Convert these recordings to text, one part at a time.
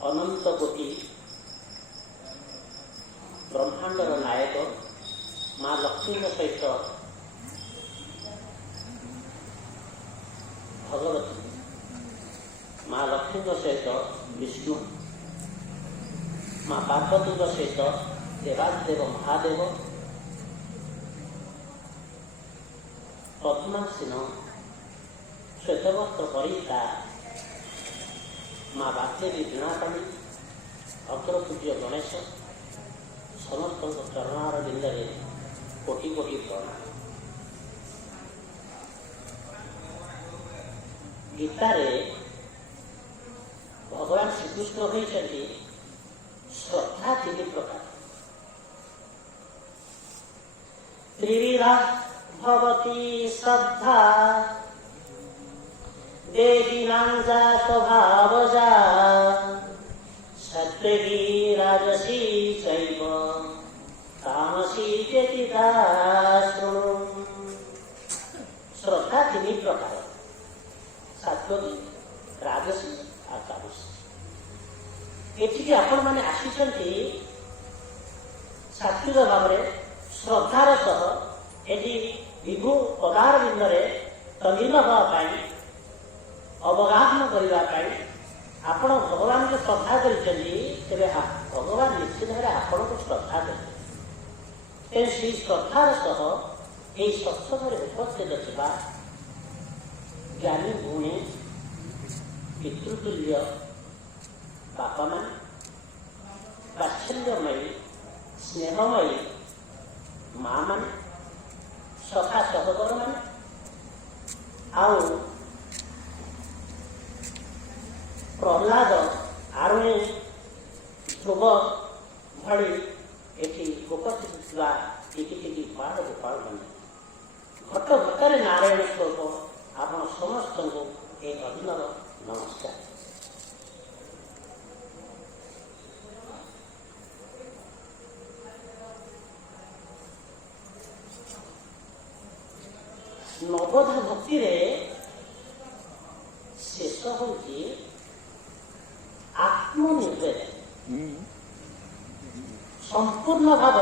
अनंत कोटि ब्रह्मांडर नायक माँ लक्ष्मी सहित भगवती, माँ लक्ष्मी सहित विष्णु, माँ पार्वती सहित देवादेव महादेव, पद्मासीन श्वेतवस्त्र परिता माँ बाग्देवी वीणापाणी, अग्रपूज्य गणेश समस्त चरणार बिंदे कोटि कोटि प्रणाम। गीतारे भगवान श्रीकृष्ण होती श्रद्धा तीन प्रकार। त्रिविधा भवति श्रद्धा देवीनांजा स्वभावजा सत्त्वगी राजसी चैव तामसी चेतिता शृणु। श्रद्धा तीन प्रकार, सात्विकी, राजसी और तामसी। एठिकी आपण माने आसीचंती सात्विक भाव में श्रद्धार सह एटी विभु पदार बिंदरे तल्लीन होगापाई अवगाहन करने आपण भगवान को श्रद्धा करे भगवान निश्चित भाव आपण को श्रद्धा करें। से श्रद्धार सह यही सत्संग उपस्थित था ज्ञानी गुणी पितृतुल्य बापा मान वात्सल्यमयी स्नेहमयी माँ मान सखा सहकर मान आउ प्रहलाद आरुणी ध्रुव भली एटी उपस्थित टिकी बाल गोपाल मान घट घटरे नारायण स्वरूप आपण समस्त को एक अभिनव नमस्कार। नवधा भक्ति रे शेष होची आत्मनिर्भर संपूर्ण भाव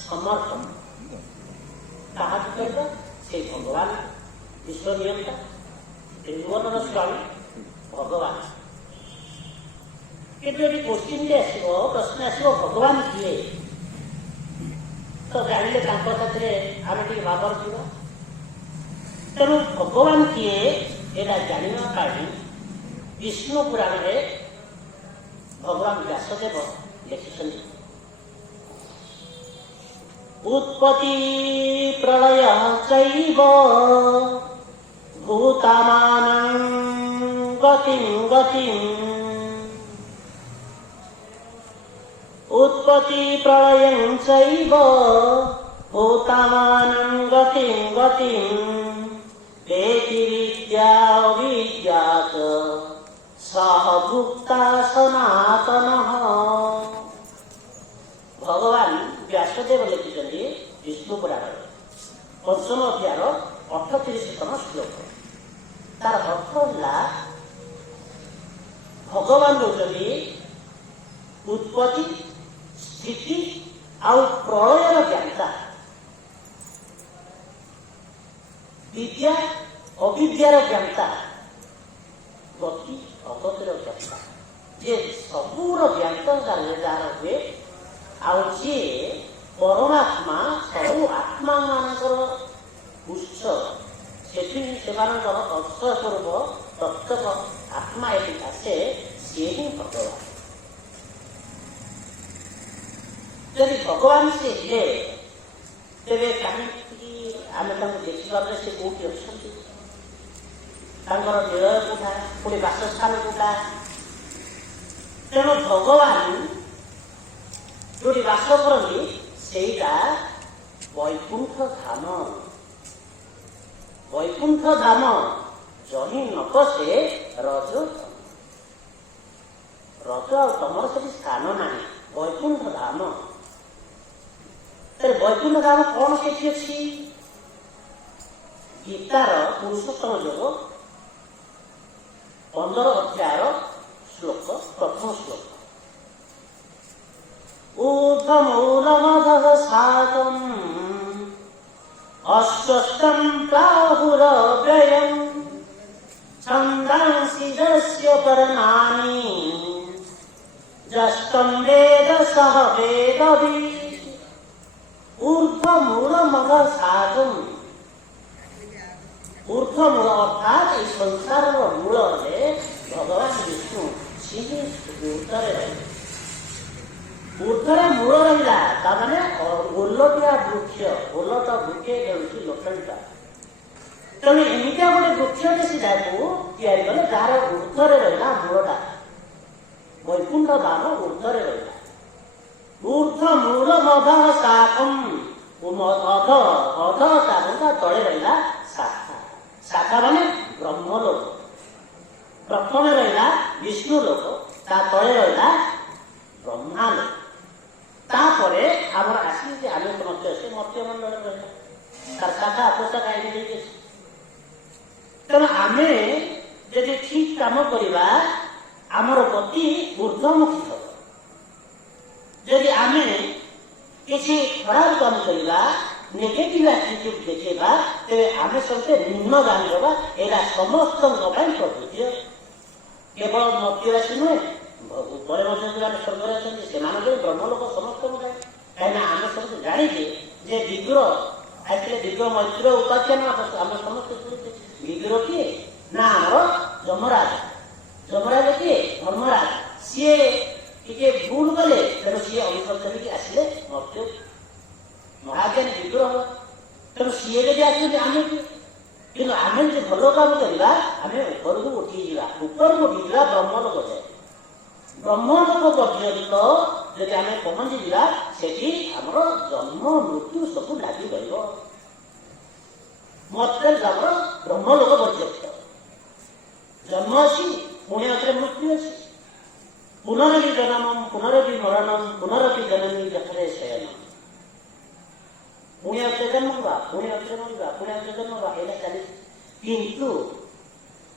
समर्पण कहा से भगवान विश्व नियंता त्रिभुवन स्वामी भगवान किंतु यदि क्वेश्चन आसो प्रश्न आसो भगवान किए तो जानिले आम टे भाव जीव तेणु भगवान किए एटा जानापी विष्णु पुराण में भगवान व्यासदेव लिखिं उत्पत्ति प्रलय चैव भूतानां गतिं उत्पत्ति प्रलयं चैव भूतानां गतिं वेति विद्या अविद्या च सह भुक्ता सनातनः। भगवान व्यासदेव लिखिं विष्णु पुराण पंचम अध्याय 38तम श्लोक। तार अर्थ है भगवान होती उत्पत्ति स्थिति आउ प्रलयर ज्ञाता, विद्या अविद्यार ज्ञाता, गति अगतिर ज्ञाता, जे सबूर ज्ञाता जार हुए आउ जी परमात्मा सबू आत्मा मानकर उच्च से तत्स्वरूप तत्व आत्मा ये आसे सी ही भगवान। यदि भगवान से हे तेरे कहीं आम देखिपारे से कौटी अच्छा निलय कौटा पुणी बासस्थान कौटा। तेणु भगवान जो बास करती सेटा वैकुंठ धाम। वैकुंठ धाम जही न पशे रज रज तमर से स्थान ना वैकुंठ धाम। वैकुंठ धाम कौन से अच्छी गीतार पुरुषोत्तम योग 15 अध्याय श्लोक प्रथम प्रथम श्लोक ऊर्ध्वमूलमधः साकम् अश्वत्थं प्राहुरव्ययम् छन्दांसि यस्य पर्णानि यस्तं वेद सः वेदवित् ऊर्ध्वमूलमधः साकम् ऊर्ध्वमूल अर्थात इस संसार मूल भगवान विष्णु सीधे ऊर्धरे रहे ऊर्धरे मूल रहा ताने ओलटिया वृक्ष ओलट वृक्ष हेउछि लोकलटा तेणु एमितिया गोटे वृक्ष सीधाକୁ ତିଆରି କଲେ ଯାହାର ऊर्धरे रहा मूलटा वैकुंठ धाम ऊर्धरे रहा ऊर्ध्वमूल मधः शाखम् अध अध तारका तले रहा शाखा शाखा माने ब्रह्मलोक प्रथम रहा विष्णु लोक ता तले रहा ब्रह्मालोक तापरे आमर आसी आलोक मध्य से मध्य मंडल रहा तार शाखा अपोशाखा आई तेणु आम जदि ठीक काम करवा आमर गति ऊर्ध्वमुखी हम जदि आम किसी खराब काम करवा नेगेटिव एटीट्यूड देखा तेरे आम सबसे निम्नगामी होगा एरा समस्त प्रवृत्ति केवल मध्यवासी नुहे ऊपर स्वर्ग से ब्रह्मलोक समस्त कहीं आम समस्त जाचे जे विग्रह आखिर विग्रह मैत्र उपाख्यान आम समस्त विग्रह किए ना आमर यमराज यमराज किए धर्मराज सी टे भूल गले तेणु सी अभिषेक करके आसिले मध्य महाज्ञानी विग्रह तेणु सी जब आसते आम कि आम जो भल काम करवा आम ऊपर को उठी जा ऊपर को उठा ब्रह्मलोक जाए ब्रह्मलोक पर्यंत जब आम पहुंची जा सेठी आमर जन्म मृत्यु सब लगी रहा मत ब्रह्मलोक पर्यंत जन्म अच्छी पुणी आखिर मृत्यु अच्छी पुनरपि जन्म पुनरपि मरणम पुनरपि जननी जठरे शयनम पुणी आखिर जन्म हुआ पुणी आखिर मरवा पुणी आखिर जन्म हुआ एला चली किंतु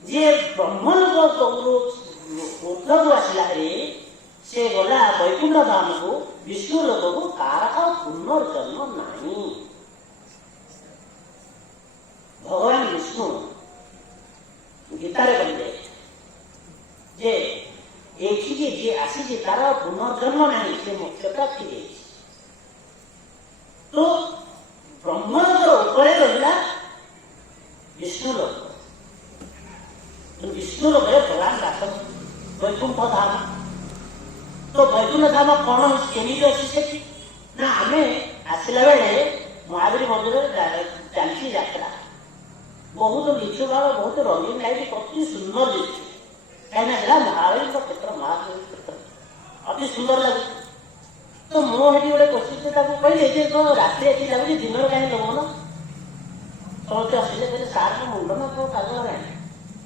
जे ब्रह्मलोक ऊर्ध्व को आसला से गला वैकुंठ धाम को विष्णु लोक को तार पुनर्जन्म नहीं भगवान विष्णु गीतारे कहले जे एठी जे आसी तार पुनर्जन्म नहीं से मोक्ष प्राप्ति दे तो ब्रह्मलोक ऊपर रहा विष्णु लोक विष्णु लोक भगवान राख वैकुंठ धाम तो वैकुंठ धाम कौन केमी अच्छी से ना आम आसला बेले महावीर मंदिर चलती यात्रा बहुत लिचु भाव बहुत रंगीन लाइट अति सुंदर दिखे कहीं महावीर क्षेत्र महावीर क्षेत्र अति सुंदर लगे तो मुझे गोटे क्वेश्चन कहले तो रात लगे दिन में कहीं लगे समस्त असले कहले सार मुंड ना तो कागज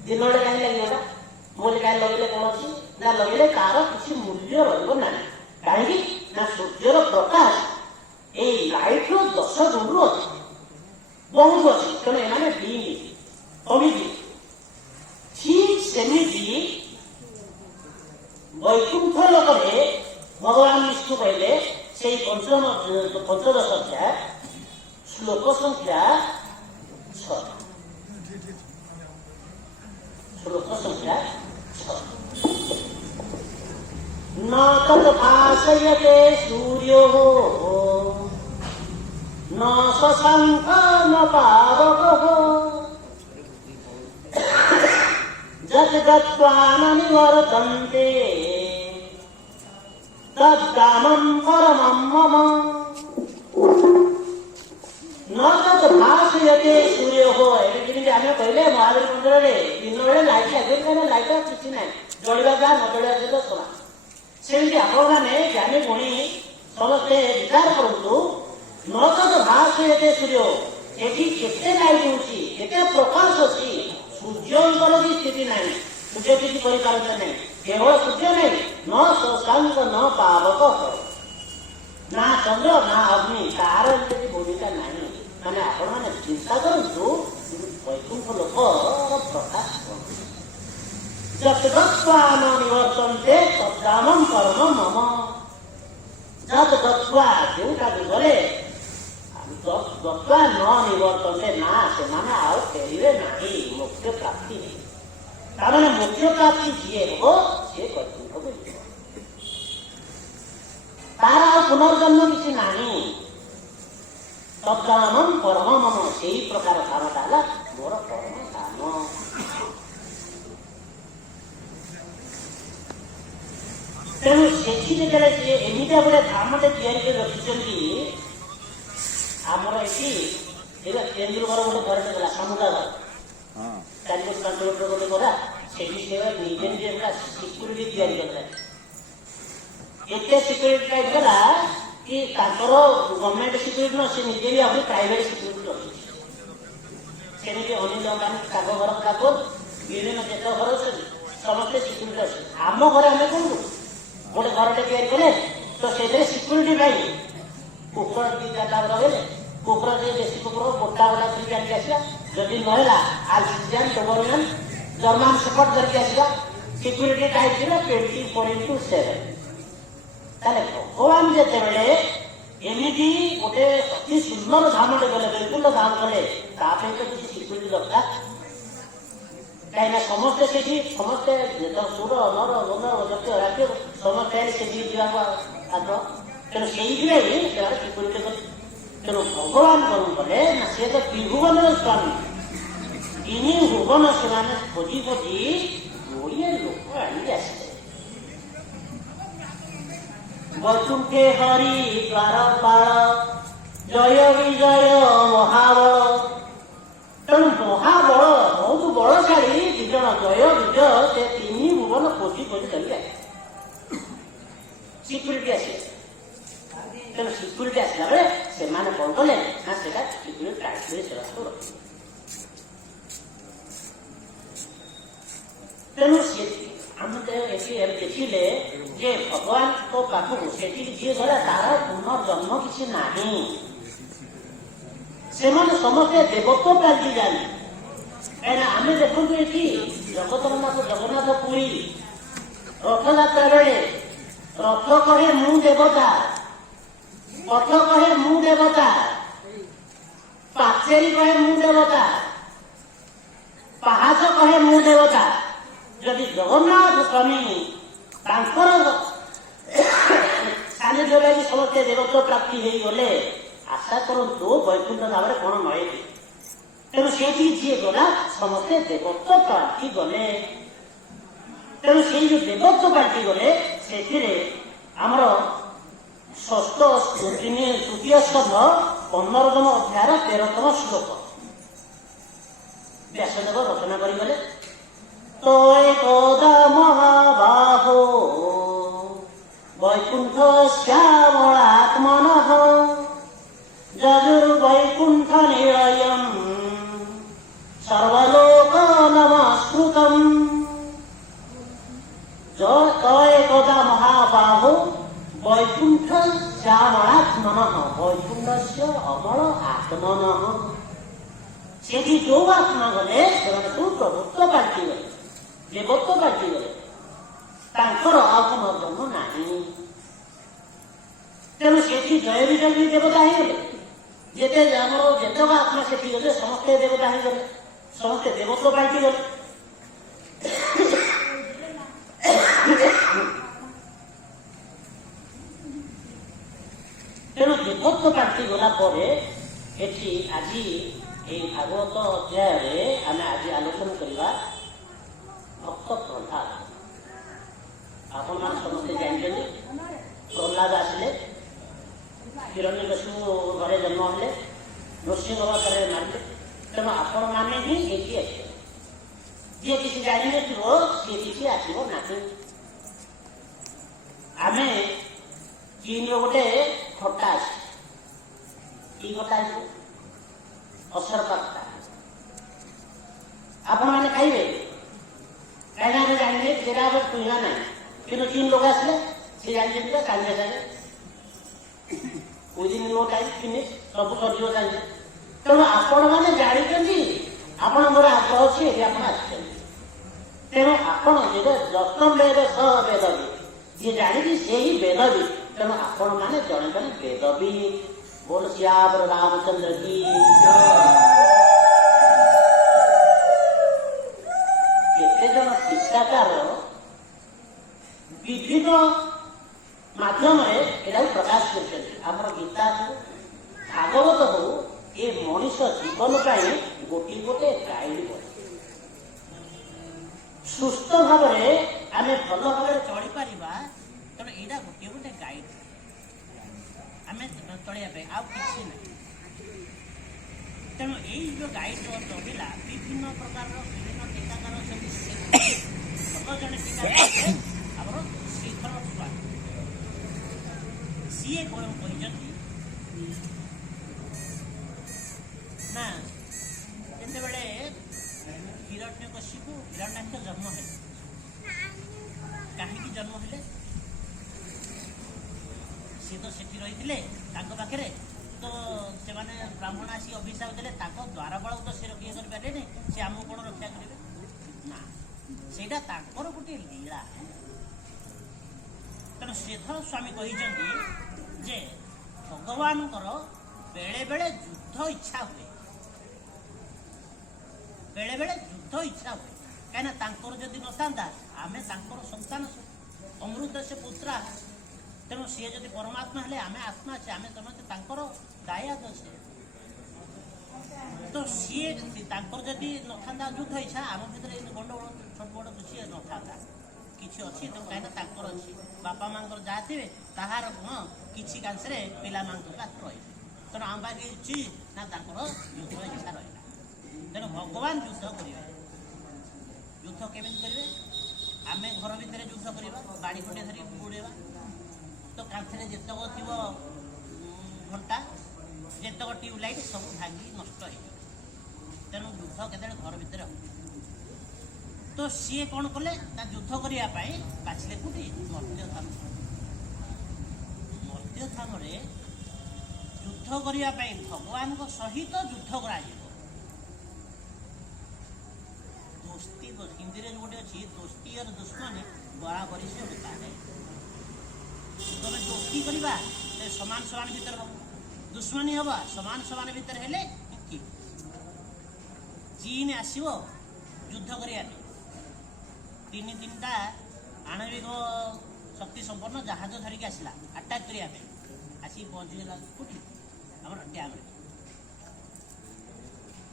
दिन में कहीं लगे मुझे कहीं लगे कौन अच्छी ना लगे तार किसी मूल्य रहा कहीं सूर्यर प्रकाश ये लाइट रो 10 गुण अच्छी बहुत अच्छी तेणु एम कमी ठीक सेमती वैकुंठ लोक भगवान विष्णु कहले से पंचदश अध्याय श्लोक संख्या 6 श्लोक संख्या 6 न तद्भासयते सूर्यो न शशांक न पावकः जत् गत्वा न निवर्तन्ते तद्धामं परमं मम न तद्भासयते सूर्यो एमती आम कहले महावीर मंदिर में दिन बेले लाइट लगे लाइट किसी ना जलिया जा न जलिया सहित सोना सेमती आपने पुणी समस्ते विचार करूँ न तद्भासयते सूर्य एठी केते लाइट होची केते प्रकाश अछि सूर्यंकर भी स्थिति नहीं सूर्य किसी परिपालते नहीं केवल सूर्य नहीं न शशांक न पावक ना चंद्र ना अग्नि तार की भूमिका नहीं मैंने आपण मैंने चिंता करूँ वैकुंठ लोक प्रकाश जब निवर्तनते तद्दामं कर्म मम जत दत्वा जोटाକୁ ଗଲେ ଦତ୍ୱା ନ ନିବର୍ତ୍ତନ୍ତେ ନା ସେମାନେ ଆଉ ଫେରିବେ ନାହିଁ ମୋକ୍ଷ ପ୍ରାପ୍ତି ନାହିଁ। ତାମାନେ ମୋକ୍ଷ ପ୍ରାପ୍ତି ଯିଏ ହେବ ସିଏ ବୈକୁଣ୍ଠକୁ ଯିବ, ତାର ଆଉ ପୁନର୍ଜନ୍ମ କିଛି ନାହିଁ। ତଦ୍ଦାମଂ କର୍ମ ମମ ସେଇ ପ୍ରକାର କାମଟା ହେଲା ମୋର କର୍ମ କାମ। ତେଣୁ ସେଠି ଯେତେବେଳେ ସିଏ ଏମିତିଆ ଗୋଟେ ଧାମଟେ ତିଆରି କରି ରଖିଛନ୍ତି, ଆମର ଏଠି କେନ୍ଦ୍ରଘର ଗୋଟେ ଘରଟେ ଗଲା ସମୁଦ୍ର ଘର 4-5 କିଲୋମିଟର ଗୋଟେ ଗଲା, ସେଠି ସେ ନିଜେ ନିଜେ ସିକ୍ୟୁରିଟି ତିଆରି କରିଥିଲା। ଏତେ ସିକ୍ୟୁରିଟି ଟାଇପ୍ କଲା କି ତାଙ୍କର ଗଭର୍ଣ୍ଣମେଣ୍ଟ ସିକ୍ୟୁରିଟି ନ, ସେ ନିଜେ ବି ଆହୁରି ପ୍ରାଇଭେଟ ସିକ୍ୟୁରିଟି ରଖିଛି। ସେମିତି ଅନିଲ ଅମ୍ବାନୀ ତାଙ୍କ ଘର କାପଡ଼ ବିଭିନ୍ନ ଯେତେ ଘର ଅଛନ୍ତି ସମସ୍ତେ ସିକ୍ୟୁରିଟି ଅଛି। ଆମ ଘରେ ଆମେ କଣ କରୁ, ଗୋଟେ ଘରଟେ ତିଆରି କଲେ ତ ସେଥିରେ ସିକ୍ୟୁରିଟି ପାଇଁ କୁକୁର 2-4ଟା ରହିଲେ, କୁକୁର ଯେ ଦେଶୀ କୁକୁର ଗୋଟା ଗୋଟା ଧରିକି ଆଣିକି ଆସିବା, ଯଦି ନହେଲା ଆଲସିଜିଆନ୍ ଡୋବରମ୍ୟାନ୍ ଜର୍ମାନ ସେପଟ ଧରିକି ଆସିବା, ସିକ୍ୟୁରିଟି ଟାଇଟ୍ ଥିଲା 24/7। ତାହେଲେ ଭଗବାନ ଯେତେବେଳେ ଏମିତି ଗୋଟେ ଅତି ସୁନ୍ଦର ଧାମଟେ ଗଲେ, ବୈକୁଣ୍ଠ ଧାମ ଗଲେ, ତା ପାଇଁ ତ କିଛି ସିକ୍ୟୁରିଟି ଦରକାର। କାହିଁକିନା ସମସ୍ତେ ସେଠି ସମସ୍ତେ ସୁର ନର ଗନ୍ଧ ଯକ୍ଷ ରାଜ୍ୟ ସମସ୍ତେ ସେଠିକି ଯିବାକୁ ଆଗ୍ରହ। ତେଣୁ ସେଇଥିପାଇଁ ସେମାନେ ସିକ୍ୟୁରିଟି କଲେ। ତେଣୁ ଭଗବାନ କଣ କଲେ ନା, ସେ ତ ତ୍ରିଭୁବନର ସ୍ୱାମୀ, 3 ଭୁବନ ସେମାନେ ଖୋଜି ଖୋଜି 20 ଲୋକ ଆଣିକି ଆସିଲେ। ବୈକୁଣ୍ଠେ ହରି ଦ୍ୱାରପାଳ ଜୟ ବିଜୟ ମହାବଳ। ତେଣୁ ମହାବଳ ବହୁତ ବଳଶାଳୀ 2 ଜଣ ଜୟ ବିଜୟ, ସେ 3 ଭୁବନ ଖୋଜି ଖୋଜି ଧରିକି ଆସିଲେ। ସିକ୍ୟୁରିଟି ଆସିଲେ। ତେଣୁ ସିକ୍ୟୁରିଟି ଆସିଲା ବେଳେ ସେମାନେ କଣ କଲେ ନା, ସେଟା ସିକ୍ୟୁରିଟି ଟାଇଟ୍ କରି ସେମାନଙ୍କୁ ରଖିଲେ। ତେଣୁ ଆମେ ଏଠି ଦେଖିଲେ ଯେ ଭଗବାନଙ୍କ ପାଖକୁ ସେଠିକି ଯିଏ ଗଲା ତାର ପୁନର୍ଜନ୍ମ କିଛି ନାହିଁ। ସେମାନେ ସମସ୍ତେ ଦେବତ୍ୱ ପାଲଟି ଯାଆନ୍ତି। କାହିଁକିନା ଆମେ ଦେଖନ୍ତୁ ଏଠି ଜଗନ୍ନାଥ ପୁରୀ ରଥଯାତ୍ରା ବେଳେ ରଥ କହେ ମୁଁ ଦେବତା, ପଥ କହେ ମୁଁ ଦେବତା, ପାଚେରୀ କହେ ମୁଁ ଦେବତା, ପାହାଚ କହେ ମୁଁ ଦେବତା। ଯଦି ଜଗନ୍ନାଥ ସ୍ୱାମୀ ତାଙ୍କର ସାନ୍ନିଧ୍ୟ ଲାଗି ସମସ୍ତେ ଦେବତ୍ୱ ପ୍ରାପ୍ତି ହେଇଗଲେ, ଆଶା କରନ୍ତୁ ବୈକୁଣ୍ଠ ଧାମରେ କଣ ନହେବି। ତେଣୁ ସେଇଠି ଯିଏ ଗଲା ସମସ୍ତେ ଦେବତ୍ୱ ପ୍ରାପ୍ତି ଗଲେ। ତେଣୁ ସେଇ ଯୋଉ ଦେବତ୍ୱ ପ୍ରାପ୍ତି ଗଲେ, ସେଥିରେ ଆମର 6ଠ ତୃତୀୟ ସ୍କନ୍ଧ 15ତମ ଅଧ୍ୟାୟର 13ତମ ଶ୍ଲୋକ ବ୍ୟାସଦେବ ରଚନା କରିଗଲେ। ତ ଏକଦା ମହାବାହୋ ବୈକୁଣ୍ଠ ଶ୍ୟାମଳାତ୍ମନଃ ଯଜୁର୍ବୈକୁଣ୍ଠ ନିଳୟଂ ସର୍ବଲୋକ ନମସ୍କୃତଂ। ତ ଏକଦା ମହାବାହୋ ବୈକୁଣ୍ଠ ଶ୍ୟାମଳାତ୍ମନଃ ବୈକୁଣ୍ଠସ୍ୟ ଅମଳ ଆତ୍ମନଃ। ସେଠି ଯୋଉ ଆତ୍ମା ଗଲେ ସେମାନେ ସବୁ ପ୍ରଭୁତ୍ୱ ପାଲଟିଗଲେ, ଦେବତ୍ୱ ପାଲଟିଗଲେ, ତାଙ୍କର ଆଉ ପୁନର୍ଜନ୍ମ ନାହିଁ। ତେଣୁ ସେଠି ଜୟ ବିଜୟ ଦେବତା ହେଇଗଲେ। ଯେତେ ଆମର ଯେତେକ ଆତ୍ମା ସେଠି ଗଲେ ସମସ୍ତେ ଦେବତା ହେଇଗଲେ, ସମସ୍ତେ ଦେବତ୍ୱ ପାଲଟିଗଲେ। ତେଣୁ ଦେବତ୍ୱ ପ୍ରାପ୍ତି ଗଲା ପରେ ଏଠି ଆଜି এই ଭାଗବତ ଅଧ୍ୟାୟରେ ଆମେ ଆଜି ଆଲୋଚନା କରିବା ଭକ୍ତ ପ୍ରହ୍ଲାଦ। ଆପଣମାନେ ସମସ୍ତେ ଜାଣିଛନ୍ତି ପ୍ରହ୍ଲାଦ ଆସିଲେ, ହିରଣ୍ୟକଶିପୁ ଘରେ ଜନ୍ମ ହେଲେ, ନୃସିଂହ ଅବତାରରେ ମାରିଲେ। ତେଣୁ ଆପଣମାନେ ହିଁ ଏଠି ଆସିବେ। ଯିଏ କିଛି ଜାଣିନଥିବ ସିଏ କିଛି ଆସିବ ନାହିଁ। ଆମେ ଚୀନର ଗୋଟେ ଖଟା ଅଛି, କି ଖଟା ଅଛି? ଅସରପା ଖଟା। ଆପଣମାନେ ଖାଇବେ? କାହିଁକି ଆମେ ଜାଣିଲେ ସେଟା ଆମେ କୁହିବା ନାହିଁ, କିନ୍ତୁ ଚୀନ ଲୋକ ଆସିଲେ ସେ ଜାଣିଛନ୍ତି ସାଙ୍ଗେ ସାଙ୍ଗେ ୱିଦିନ୍ ନୋ ଟାଇମ୍ ଫିନିଶ୍ ସବୁ ସରିଯିବ ସାଙ୍ଗେ। ତେଣୁ ଆପଣମାନେ ଜାଣିଛନ୍ତି, ଆପଣଙ୍କର ଆଗ୍ରହ ଅଛି, ଏଠି ଆପଣ ଆସିଛନ୍ତି। ତେଣୁ ଆପଣ ଯେବେ ଦଶମ ବେଦ ସହ ବେଦ ଯିଏ ଜାଣିଛି ସେ ହିଁ ବେଦବି। ତେଣୁ ଆପଣ ମାନେ ଜଣେ ଜଣେ ବେଦବି। ବୋଲ ଶ୍ୟାମ ରାମଚନ୍ଦ୍ର କି। କେତେ ଜଣ ଶିକ୍ଷାଚାର ବିଭିନ୍ନ ମାଧ୍ୟମରେ ଏଟାକୁ ପ୍ରକାଶ କରିଛନ୍ତି। ଆମର ଗୀତା ହଉ ଭାଗବତ ହଉ ଏ ମଣିଷ ଜୀବନ ପାଇଁ ଗୋଟିଏ ଗୋଟେ ଗାଇଡ ବହି। ସୁସ୍ଥ ଭାବରେ ଆମେ ଭଲ ଭାବରେ ଚଳିପାରିବା। ତେଣୁ ଏଇଟା ଗୋଟିଏ ଗୋଟେ ଗାଇଡ ଆମେ ଚଳିବା ପାଇଁ, ଆଉ କିଛି ନାହିଁ। ତେଣୁ ଏଇ ଯୋଉ ଗାଇଡ ରହିଲା ବିଭିନ୍ନ ପ୍ରକାରର ବିଭିନ୍ନ ଟୀକାକାର ଅଛନ୍ତି। ଭଲ ଜଣେ ଟୀକାକାର ଆମର ଶ୍ରୀଧର ସ୍ୱାମୀ, ସିଏ କଣ କହିଛନ୍ତି ନା ଯେତେବେଳେ ହିରଣ୍ୟକଶିପୁ ହିରଣ୍ୟାକ୍ଷ ଜନ୍ମ ହେଲେ, କାହିଁକି ଜନ୍ମ ହେଲେ? ସିଏ ତ ସେଠି ରହିଥିଲେ ତାଙ୍କ ପାଖରେ, ତ ସେମାନେ ବ୍ରାହ୍ମଣ ଆସି ଅଭିଶାପ ଦେଲେ, ତାଙ୍କ ଦ୍ୱାର ବଳକୁ ତ ସେ ରକ୍ଷା କରିପାରିଲେନି, ସେ ଆମକୁ କଣ ରକ୍ଷା କରିବେ? ନା, ସେଇଟା ତାଙ୍କର ଗୋଟିଏ ଲୀଳା। ତେଣୁ ଶ୍ରୀଧର ସ୍ୱାମୀ କହିଛନ୍ତି ଯେ ଭଗବାନଙ୍କର ବେଳେ ବେଳେ ଯୁଦ୍ଧ ଇଚ୍ଛା ହୁଏ, ବେଳେ ବେଳେ ଯୁଦ୍ଧ ଇଚ୍ଛା ହୁଏ। କାହିଁକିନା ତାଙ୍କର ଯଦି ନଥାନ୍ତା ଆମେ ତାଙ୍କର ସନ୍ତାନ, ଅମୃତ ସେ ପୁତ୍ରା। ତେଣୁ ସିଏ ଯଦି ପରମାତ୍ମା ହେଲେ ଆମେ ଆତ୍ମା ଅଛି, ଆମେ ସମସ୍ତେ ତାଙ୍କର ଦାୟାଦ ଅଛି। ତ ସିଏ ତାଙ୍କର ଯଦି ନଥାନ୍ତା ଯୁଦ୍ଧ ଇଚ୍ଛା, ଆମ ଭିତରେ ଗଣ୍ଡଗୋଳ ଛୋଟ ବଡ଼ କିଛି ନଥାନ୍ତା। କିଛି ଅଛି ତେଣୁ କାହିଁକିନା ତାଙ୍କର ଅଛି, ବାପା ମାଙ୍କର ଯାହା ଥିବେ ତାହାର ଗୁଣ କିଛି କାଂଶରେ ପିଲାମାନଙ୍କ ପାଖରେ ରହିବେ। ତେଣୁ ଆମ ପାଖରେ ଅଛି ନା ତାଙ୍କର ଯୁଦ୍ଧ ଇଚ୍ଛା ରହିଲା। ତେଣୁ ଭଗବାନ ଯୁଦ୍ଧ କରିବେ। ଯୁଦ୍ଧ କେମିତି କରିବେ? ଆମେ ଘର ଭିତରେ ଯୁଦ୍ଧ କରିବା, ବାଡ଼ି ଖଣ୍ଡେ ଧରି ବୁଡ଼େଇବା, ତ କାନ୍ଥରେ ଯେତକ ଥିବ ଘଣ୍ଟା, ଯେତକ ଟ୍ୟୁବଲାଇଟ୍ ସବୁ ଭାଙ୍ଗି ନଷ୍ଟ ହେଇଯିବ। ତେଣୁ ଯୁଦ୍ଧ କେତେବେଳେ ଘର ଭିତରେ ହେବ। ତ ସିଏ କ'ଣ କଲେ ନା ଯୁଦ୍ଧ କରିବା ପାଇଁ ବାଛିଲେ କୋଉଠି? ମର୍ତ୍ତ୍ୟଧାମ। ମର୍ତ୍ତ୍ୟଧାମରେ ଯୁଦ୍ଧ କରିବା ପାଇଁ ଭଗବାନଙ୍କ ସହିତ ଯୁଦ୍ଧ କରାଯିବ। ଦୋସ୍ତି, ହିନ୍ଦୀରେ ଗୋଟେ ଅଛି ଦୋସ୍ତି और दुश्मनी बराबरी से होता है। ତମେ ଦୋସ୍ତି କରିବା ସମାନ ସମାନ ଭିତରେ ହବ, ଦୁଶ୍ମନୀ ହବା ସମାନ ସମାନ ଭିତରେ ହେଲେ କି ଚୀନ ଆସିବ ଯୁଦ୍ଧ କରିବା ପାଇଁ। ତିନିଟା ଆଣବିକ ଶକ୍ତି ସମ୍ପନ୍ନ ଜାହାଜ ଧରିକି ଆସିଲା ଆଟାକ୍ କରିବା ପାଇଁ। ଆସିକି ପହଞ୍ଚିଗଲା କୋଉଠି? ଆମର ଡ୍ୟାମରେ।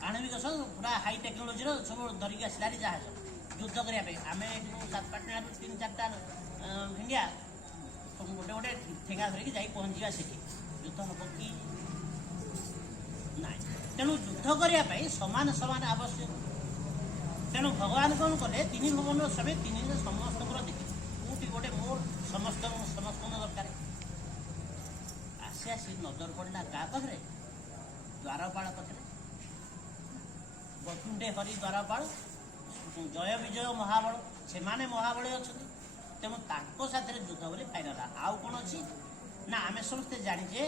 ଆଣବିକ ସବୁ ପୁରା ହାଇ ଟେକ୍ନୋଲୋଜିର ସବୁ ଧରିକି ଆସିଲାରି ଜାହାଜ ଯୁଦ୍ଧ କରିବା ପାଇଁ। ଆମେ ଏଠୁ ସାତପାଟଣାରୁ 3-4ଟା ଇଣ୍ଡିଆ ଗୋଟେ ଗୋଟେ ଠେଙ୍ଗା ଧରିକି ଯାଇ ପହଞ୍ଚିବା ସେଠି। ଯୁଦ୍ଧ ହବ କି ନାଇଁ? ତେଣୁ ଯୁଦ୍ଧ କରିବା ପାଇଁ ସମାନ ସମାନ ଆବଶ୍ୟକ। ତେଣୁ ଭଗବାନ କ'ଣ କଲେ? ତିନି ଭବନର ସବେ ତିନି ସମସ୍ତଙ୍କର ଦେଖିଲେ କୋଉଠି ଗୋଟେ ମୋର ସମସ୍ତଙ୍କ ଦରକାର। ଆସି ନଜର ପଡ଼ିଲା କାହା ପାଖରେ? ଦ୍ୱାରପାଳ ପାଖରେ। ବୈକୁଣ୍ଠେ ହରି ଦ୍ୱାରପାଳ, ଜୟ ବିଜୟ ମହାବଳ, ସେମାନେ ମହାବଳୀ ଅଛନ୍ତି। ତେଣୁ ତାଙ୍କ ସାଥିରେ ଯୁଦ୍ଧ ବୋଲି ଫାଇନାଲ। ଆଉ କ'ଣ ଅଛି ନା ଆମେ ସମସ୍ତେ ଜାଣିଛେ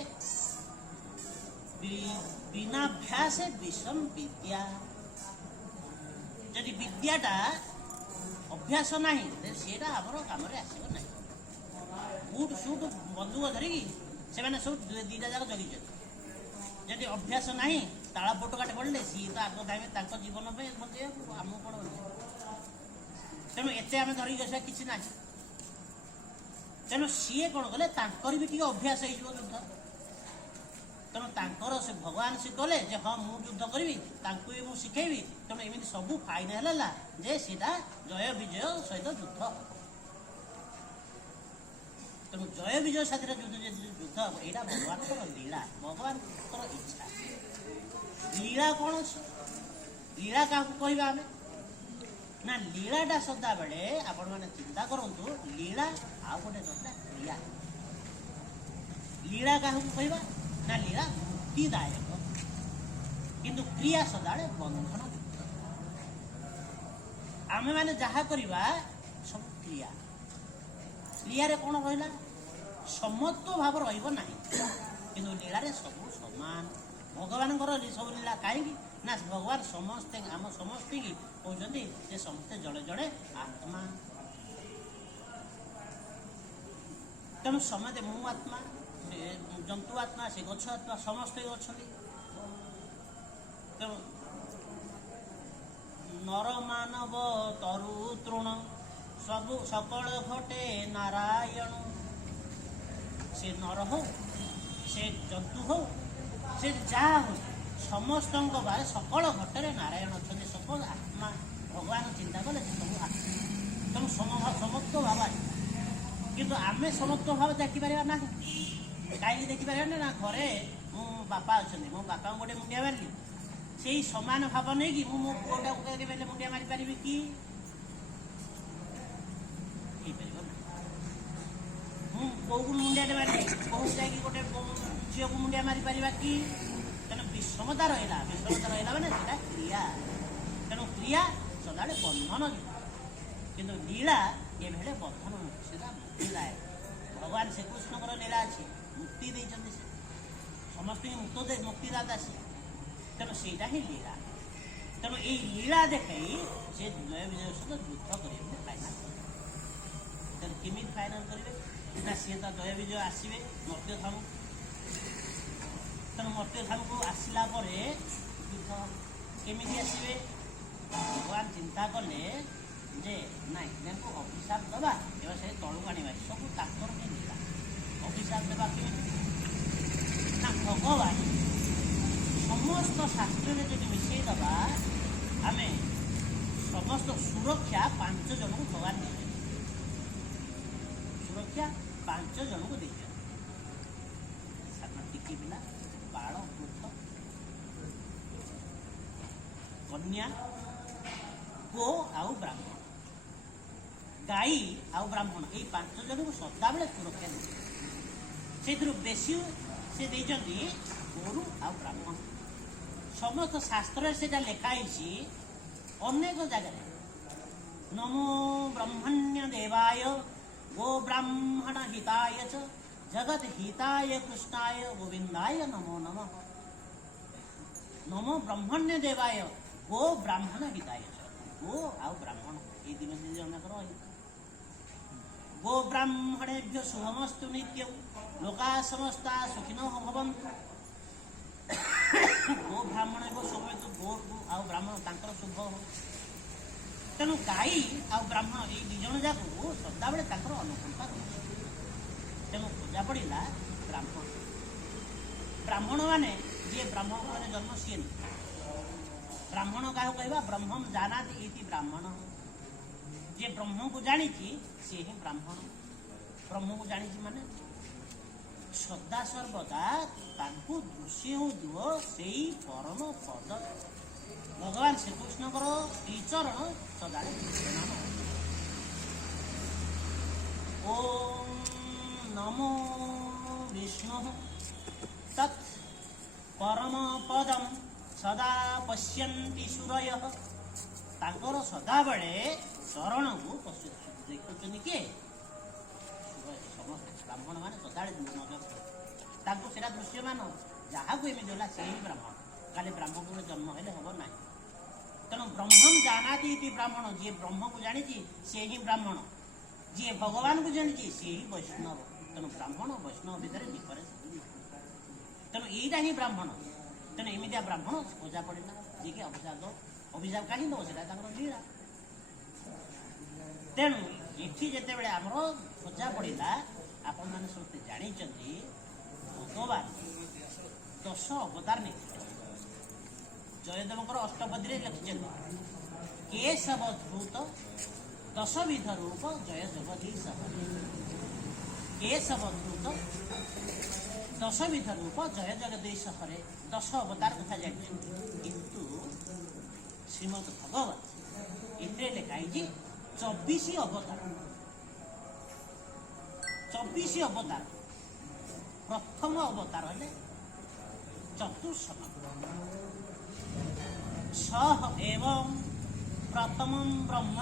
ବିନାଭ୍ୟାସ ବିଷମ ବିଦ୍ୟା। ଯଦି ବିଦ୍ୟାଟା ଅଭ୍ୟାସ ନାହିଁ ସେଇଟା ଆମର କାମରେ ଆସିବ ନାହିଁ। ବୁଟ ସୁଟ ବନ୍ଧୁକ ଧରିକି ସେମାନେ ସବୁ ଦିଟା ଯାକ ଜଗିଛନ୍ତି। ଯଦି ଅଭ୍ୟାସ ନାହିଁ ତାଳ ପୋଟ କାଟି ପଡ଼ିଲେ ସିଏ ତ ଆଗ ଧାଇଁବେ ତାଙ୍କ ଜୀବନ ପାଇଁ ବଞ୍ଚେଇବାକୁ, ଆମକୁ କ'ଣ ବଞ୍ଚେଇବ? ତେଣୁ ଏତେ ଆମେ ଧରିକି ଆସିବା କିଛି ନାହିଁ। ତେଣୁ ସିଏ କ'ଣ କଲେ? ତାଙ୍କର ବି ଟିକେ ଅଭ୍ୟାସ ହେଇଯିବ ଯୁଦ୍ଧ। ତେଣୁ ତାଙ୍କର ସେ ଭଗବାନ ସେ କଲେ ଯେ ହଁ ମୁଁ ଯୁଦ୍ଧ କରିବି, ତାଙ୍କୁ ବି ମୁଁ ଶିଖେଇବି। ତେଣୁ ଏମିତି ସବୁ ଫାଇନାଲ ହେଲା ଯେ ସେଇଟା ଜୟ ବିଜୟ ସହିତ ଯୁଦ୍ଧ ହବ। ତେଣୁ ଜୟ ବିଜୟ ସାଥିରେ ଯୁଦ୍ଧ ହବ, ଏଇଟା ଭଗବାନଙ୍କର ଲୀଳା, ଭଗବାନଙ୍କର ଇଚ୍ଛା। ଲୀଳା କ'ଣ ଅଛି? ଲୀଳା କାହାକୁ କହିବା ଆମେ? ନା ଲୀଳାଟା ସଦାବେଳେ ଆପଣମାନେ ଚିନ୍ତା କରନ୍ତୁ, ଲୀଳା ଆଉ ଗୋଟେ କଥା କ୍ରିୟା। ଲୀଳା କାହାକୁ କହିବା? ନା ଲୀଳା ମୁକ୍ତିଦାୟକ, କିନ୍ତୁ କ୍ରିୟା ସଦାବେଳେ ବନ୍ଧନ। ଆମେମାନେ ଯାହା କରିବା ସବୁ କ୍ରିୟା। କ୍ରିୟାରେ କ'ଣ ରହିଲା? ସମତ୍ୱ ଭାବ ରହିବ ନାହିଁ, କିନ୍ତୁ ଲୀଳାରେ ସବୁ ସମାନ। ଭଗବାନଙ୍କର ସବୁ ଲୀଳା କାହିଁକି? ନା ଭଗବାନ ସମସ୍ତେ ଆମ ସମସ୍ତଙ୍କୁ କହୁଛନ୍ତି ଯେ ସମସ୍ତେ ଜଣେ ଜଣେ ଆତ୍ମା। ତେଣୁ ସମସ୍ତେ ମୁଁ ଆତ୍ମା, ସେ ଜନ୍ତୁ ଆତ୍ମା, ସେ ଗଛ ଆତ୍ମା, ସମସ୍ତେ ଅଛନ୍ତି। ତେଣୁ ନର ମାନବ ତରୁ ତୃଣ ସବୁ ସକଳ ଘଟେ ନାରାୟଣ। ସେ ନର ହଉ, ସେ ଜନ୍ତୁ ହଉ, ସେ ଯାହା ହଉ, ସମସ୍ତଙ୍କ ବାରେ ସକଳ ଘଟରେ ନାରାୟଣ ଅଛନ୍ତି। ସବୁ ଆତ୍ମା ଭଗବାନ ଚିନ୍ତା କଲେ ସେ ସବୁ ଆତ୍ମା। ତେଣୁ ସମତ୍ଵ ଭାବ ଅଛି। କିନ୍ତୁ ଆମେ ସମତ୍ଵ ଭାବ ଦେଖିପାରିବା ନାହିଁ। କାହିଁକି ଦେଖିପାରିବାନି ନା, ଘରେ ମୋ ବାପା ଅଛନ୍ତି, ମୋ ବାପାଙ୍କୁ ଗୋଟେ ମୁଣ୍ଡିଆ ମାରିଲି, ସେଇ ସମାନ ଭାବ ନେଇକି ମୁଁ ମୋ ପୁଅଟାକୁ କେବେ ମୁଣ୍ଡିଆ ମାରିପାରିବି କି? ହେଇପାରିବ ନା। ମୁଁ ବୋଉକୁ ମୁଣ୍ଡିଆଟେ ମାରିଲି, ବୋହୁ ଯାଇକି ଗୋଟେ ଝିଅକୁ ମୁଣ୍ଡିଆ ମାରିପାରିବା କି? ତେଣୁ ବିଷମତା ରହିଲା ମାନେ ସେଟା କ୍ରିୟା। ତେଣୁ କ୍ରିୟା ସଦାବେଳେ ବନ୍ଧନ ଯିବ, କିନ୍ତୁ ଲୀଳା ଏଭଳି ବନ୍ଧନ ନୁହେଁ, ସେଟା ମୁକ୍ତିଦାୟକ। ଭଗବାନ ଶ୍ରୀକୃଷ୍ଣଙ୍କର ଲୀଳା ଅଛି, ମୁକ୍ତି ଦେଇଛନ୍ତି, ସେ ସମସ୍ତଙ୍କୁ ମୁକ୍ତିଦାତା ସେ। ତେଣୁ ସେଇଟା ହିଁ ଲୀଳା। ତେଣୁ ଏଇ ଲୀଳା ଦେଖାଇ ସେ ଜୟ ବିଜୟ ସହିତ ଯୁଦ୍ଧ କରିବାକୁ ଫାଇନାଲ କଲେ। ତେଣୁ କେମିତି ଫାଇନାଲ କରିବେ ନା, ସିଏ ତ ଜୟ ବିଜୟ ଆସିବେ ମର୍ତ୍ତ୍ୟଧାମ। ତେଣୁ ମର୍ତ୍ତ୍ୟଧାମକୁ ଆସିଲା ପରେ ଯୁଦ୍ଧ କେମିତି ଆସିବେ? ଭଗବାନ ଚିନ୍ତା କଲେ ଯେ ନାଇଁ, ତାଙ୍କୁ ଅଭିଶାପ ଦେବା, ଏବେ ସେ ତଳକୁ ଆଣିବା, ସବୁ ତାଙ୍କର ହିଁ ଲୀଳା। ଅଭିଶାପ ଦେବା କେମିତି ନା, ଭଗବାନ ସମସ୍ତ ଶାସ୍ତ୍ରରେ ଯଦି ମିଶେଇ ଦେବା, ଆମେ ସମସ୍ତ ସୁରକ୍ଷା 5 ଜଣଙ୍କୁ ଭଗବାନ ଦେଇଛନ୍ତି। ସୁରକ୍ଷା 5 ଜଣଙ୍କୁ ଦେଇଛନ୍ତି। ସାନ ଟିକି ପିଲା, ବାଳ, ବୃଦ୍ଧ, କନ୍ୟା, ଗୋ ଆଉ ବ୍ରାହ୍ମଣ, ଗାଈ ଆଉ ବ୍ରାହ୍ମଣ, ଏଇ 5 ଜଣଙ୍କୁ ସଦାବେଳେ ସୁରକ୍ଷା ଦେଇଛନ୍ତି। ସେଥିରୁ ବେଶୀ ସେ ଦେଇଛନ୍ତି ଗୋରୁ ଆଉ ବ୍ରାହ୍ମଣ। ସମସ୍ତ ଶାସ୍ତ୍ରରେ ସେଟା ଲେଖା ହେଇଛି ଅନେକ ଜାଗାରେ। ନମୋ ବ୍ରହ୍ମଣ୍ୟ ଦେବାୟ ଗୋ ବ୍ରାହ୍ମଣ ହିତାୟ ଚ ଜଗତ୍ ହିତାୟ କୃଷ୍ଣାୟ ଗୋବିନ୍ଦାୟ ନମୋ ନମଃ। ନମୋ ବ୍ରହ୍ମଣ୍ୟ ଦେବାୟ ଗୋ ବ୍ରାହ୍ମଣ ହିତାୟ ଚ। ଗୋ ଆଉ ବ୍ରାହ୍ମଣ ଏଇ ଦିନ ଜଣକ ରହିବ। ଗୋ ବ୍ରାହ୍ମଣେଭ୍ୟ ଶୁଭମସ୍ତୁ ନିତ୍ୟଂ ଲୋକା ସମସ୍ତା ସୁଖିନଃ ଭବନ୍ତୁ। ଗୋ ବ୍ରାହ୍ମଣ ଶୁଭମସ୍ତୁ, ଗୋ ଆଉ ବ୍ରାହ୍ମଣ ତାଙ୍କର ଶୁଭ ହଉ। ତେଣୁ ଗାଈ ଆଉ ବ୍ରାହ୍ମଣ ଏଇ 2 ଜଣ ଯାକୁ ସଦାବେଳେ ତାଙ୍କର ଅନୁକମ୍ପା ରହୁଛି। ତେଣୁ ପୂଜା ପଡ଼ିଲା ବ୍ରାହ୍ମଣ। ବ୍ରାହ୍ମଣ ମାନେ ଯିଏ ବ୍ରାହ୍ମଣ ମାନେ ଜନ୍ମ, ସିଏ ନୁହେଁ। ବ୍ରାହ୍ମଣ କାହାକୁ କହିବା? ବ୍ରହ୍ମମ୍ ଜାନାତି ଇତି ବ୍ରାହ୍ମଣ। ଯିଏ ବ୍ରହ୍ମକୁ ଜାଣିଛି ସିଏ ହିଁ ବ୍ରାହ୍ମଣ। ବ୍ରହ୍ମକୁ ଜାଣିଛି ମାନେ ସଦା ସର୍ବଦା ତାଙ୍କୁ ଦୃଶ୍ୟ ହେଉଥିବ ସେଇ ପରମ ପଦ ଭଗବାନ ଶ୍ରୀକୃଷ୍ଣଙ୍କର ଶ୍ରୀଚରଣ ସଦାବେଳେ ଦୃଶ୍ୟମାନ। ଓಂ ନମୋ ବିଷ୍ଣୁ ତତ୍ ପରମ ପଦମ୍ ସଦା ପଶ୍ୟନ୍ତି ସୁରୟ। ତାଙ୍କର ସଦାବେଳେ ଚରଣକୁ ଦେଖୁଛନ୍ତି କିଏ? ସମସ୍ତେ ବ୍ରାହ୍ମଣ ମାନେ ସଦାବେଳେ ନଜର ତାଙ୍କୁ ସେଟା ଦୃଶ୍ୟମାନ। ଯାହାକୁ ଏମିତି ହେଲା ସେ ହିଁ ବ୍ରାହ୍ମଣ। କାଲି ବ୍ରାହ୍ମଣକୁ ଜନ୍ମ ହେଲେ ହେବ ନାହିଁ। ତେଣୁ ବ୍ରହ୍ମମ୍ ଜାନାତି ଇତି ବ୍ରାହ୍ମଣ। ଯିଏ ବ୍ରହ୍ମକୁ ଜାଣିଛି ସିଏ ହିଁ ବ୍ରାହ୍ମଣ। ଯିଏ ଭଗବାନଙ୍କୁ ଜାଣିଛି ସିଏ ହିଁ ବୈଷ୍ଣବ। ତେଣୁ ବ୍ରାହ୍ମଣ ବୈଷ୍ଣବ ଭିତରେ ଡିଫରେନ୍ସ। ତେଣୁ ଏଇଟା ହିଁ ବ୍ରାହ୍ମଣ। ତେଣୁ ଏମିତିଆ ବ୍ରାହ୍ମଣ ପୂଜା ପଡ଼ିଲା। ଯିଏକି ଅଭିଶାପ କାହିଁ ଦେବ? ସେଟା ତାଙ୍କର ଲୀଳା। ତେଣୁ ଏଠି ଯେତେବେଳେ ଆମର ପୂଜା ପଡ଼ିଲା, ଆପଣମାନେ ସମସ୍ତେ ଜାଣିଛନ୍ତି ଭଗବାନ 10 ଅବତାର ନେଇଥିଲେ। ଜୟଦେବଙ୍କର ଅଷ୍ଟପଦୀରେ ଲେଖିଛନ୍ତି କେଶବ ଧୃତ 10 ବିଧ ରୂପ ଜୟ ଜଗଦୀଶ। କେଶବ ଧୃତ 10 ବିଧ ରୂପ ଜୟ ଜଗଦୀଶ ହରେ। 10 ଅବତାର କଥା ଜାଣିଛନ୍ତି। କିନ୍ତୁ ଶ୍ରୀମଦ୍ ଭଗବତ ଏଥିରେ ଲେଖା ହେଇଛି 24 ଅବତାର। 24 ଅବତାର। ପ୍ରଥମ ଅବତାର ହେଲେ ଚତୁର୍ସନ। ସହ ଏବଂ ପ୍ରଥମମ୍ ବ୍ରହ୍ମ।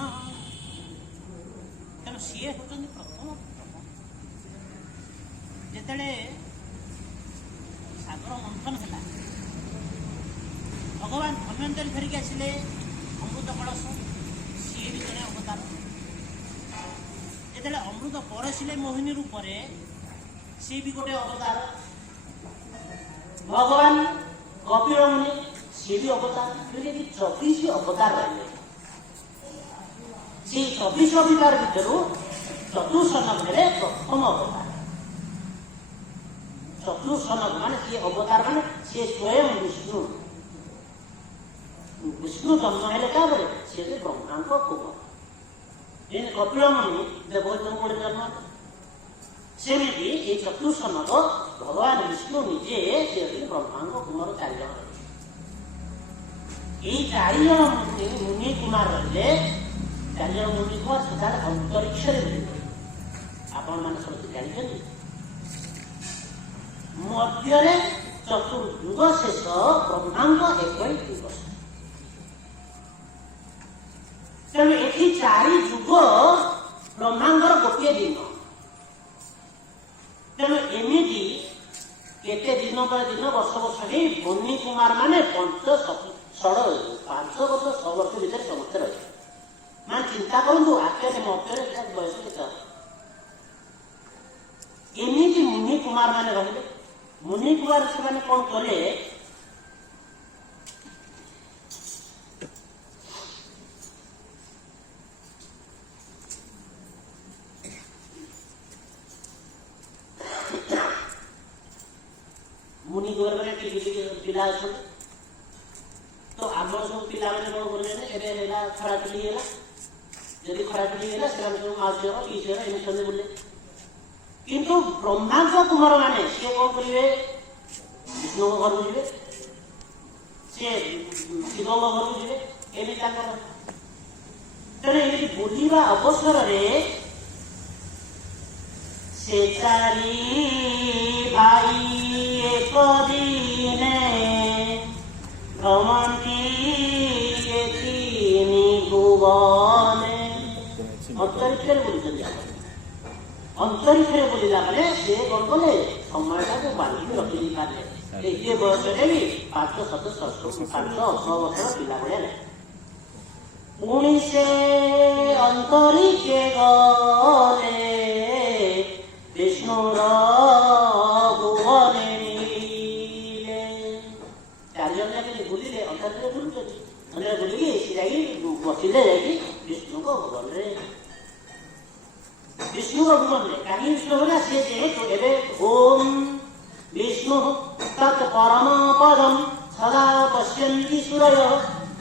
ତେଣୁ ସିଏ ହେଉଛନ୍ତି ପ୍ରଥମ ବ୍ରହ୍ମ। ଯେତେବେଳେ ସାଗର ମନ୍ଥନ ହେଲା, ଭଗବାନ ଧନ୍ୱନ୍ତରୀ ଧରିକି ଆସିଲେ ଅମୃତ କଳସ। ସିଏ ବି ଜଣେ ଅବତାର। ଯେତେବେଳେ ଅମୃତ ପରସିଲେ ମୋହିନୀ ରୂପରେ, ସିଏ ବି ଗୋଟେ ଅବତାର। ଭଗବାନ କପିଳ ମୁନି ସିଏ ବି ଅବତାର। 24 ଅବତାର ରହିଲେ। ସେଇ 24 ଅବତାର ଭିତରୁ ଚତୁଃସନଗରେ ପ୍ରଥମ ଅବତାର। ଚତୁଃସନଗ ମାନେ ସିଏ ଅବତାର ମାନେ ସିଏ ସ୍ୱୟଂ ବିଷ୍ଣୁ। ବିଷ୍ଣୁ ଜନ୍ମ ହେଲେ ତାପରେ ସିଏ ଯେ ବ୍ରହ୍ମାଙ୍କ କୁମାର। ଯେମିତି କପିଳ ମୁନି ଦେବତାଙ୍କୁ ଗୋଟେ ଜନ୍ମ, ସେମିତି ଏଇ ଚତୁଃସନଗ ଭଗବାନ ବିଷ୍ଣୁ ନିଜେ ସେ ବ୍ରହ୍ମାଙ୍କ କୁମାର 4 ଜଣ ରହିଲେ। ଏଇ 4 ଜଣ ମୁନି କୁମାର ରହିଲେ। 4 ଜଣ ମୁନି କୁମାର ସେଠାରେ ଅନ୍ତରିକ୍ଷରେ ରହିଲେ। ଆପଣମାନେ ସମସ୍ତେ ଜାଣିଛନ୍ତି ମଧ୍ୟରେ ଚତୁର୍ଯୁଗ ଶେଷ ବ୍ରହ୍ମାଙ୍କ 1 ଦିବସ। ତେଣୁ ଏଠି 4 ଯୁଗ ବ୍ରହ୍ମାଙ୍କର ଗୋଟିଏ ଦିନ। ତେଣୁ ଏମିତି କେତେ ଦିନ ପରେ ଦିନ ବର୍ଷ ବର୍ଷ ହେଇ ମୁନି କୁମାର ମାନେ 5 ବର୍ଷ 6 ବର୍ଷ ଭିତରେ ସମସ୍ତେ ରହିବେ। ମାନେ ଚିନ୍ତା କରନ୍ତୁ ଆଖ୍ୟାରେ ମଧ୍ୟରେ ବୟସ କେତେ ହବ। ଏମିତି ମୁନି କୁମାର ମାନେ ରହିଲେ। ମୁନି କୁମାର ସେମାନେ କଣ କଲେ, ମୁନି କୁମାର ମାନେ ପିଲା ଅଛନ୍ତି ତ ଆମର ସବୁ ପିଲାମାନେ କଣ କରିବେ, ଏବେ ହେଲା ଖରା ଚୁଲି ହେଲା। ଯଦି ଖରା ଚୁଲି ହେଲା ସେମାନେ ସବୁ ମାଉସୀ ଘର ପିଇସି ଘର ଏମିତି ସବୁ ବୁଲେ। କିନ୍ତୁ ବ୍ରହ୍ମାଙ୍କ କୁମାର ମାନେ ସିଏ କଣ କରିବେ, ବିଷ୍ଣୁଙ୍କ ଘରକୁ ଯିବେ, ସିଏ ଶିବଙ୍କ ଘରକୁ ଯିବେ, ଏମିତି ତାଙ୍କର। ତେଣୁ ଏମିତି ବୁଲିବା ଅବସରରେ ସେ 4 ଭାଇ ଏକ ଦିନେ ଭ୍ରମନ୍ତି 3 ଭୁବନେ। ଅନ୍ତରିକ୍ଷରେ ବୁଲିଛନ୍ତି। ଅନ୍ତରିକ୍ଷରେ ବୁଲିଲା ପରେ ସେ କଣ କଲେ, ସମୟଟାକୁ ବାନ୍ଧିକି ରଖିଦେଇ ପାରିଲେ। ଏତେ ବୟସରେ ବି 518 ବର୍ଷର ପିଲା ଭଳିଆ ନାହିଁ। ପୁଣି ସେ ଅନ୍ତରିକ୍ଷେ ଗଲେ ବିଷ୍ଣୁର ଭୁବନେ ମିଳିଲେ। 4 ଜଣ ଯାକ ବୁଲିଲେ, ଅନ୍ତରିକ୍ଷରେ ବୁଲୁଛନ୍ତି। ଅନ୍ତରରେ ବୁଲିକି ସେ ଯାଇକି ବସିଲେ ଯାଇକି ବିଷ୍ଣୁଙ୍କ ଭୁବନରେ। ବିଷ୍ଣୁଙ୍କ ଭୁବନରେ କାହିଁକି ବିଷ୍ଣୁ ଭୁବନ, ସିଏ ଯେହେତୁ ଏବେ ଓಂ ବିଷ୍ଣୁ ତତ୍ ପରମ ପଦମ୍ ସଦା ପଶ୍ୟନ୍ତି ସୂରୟ।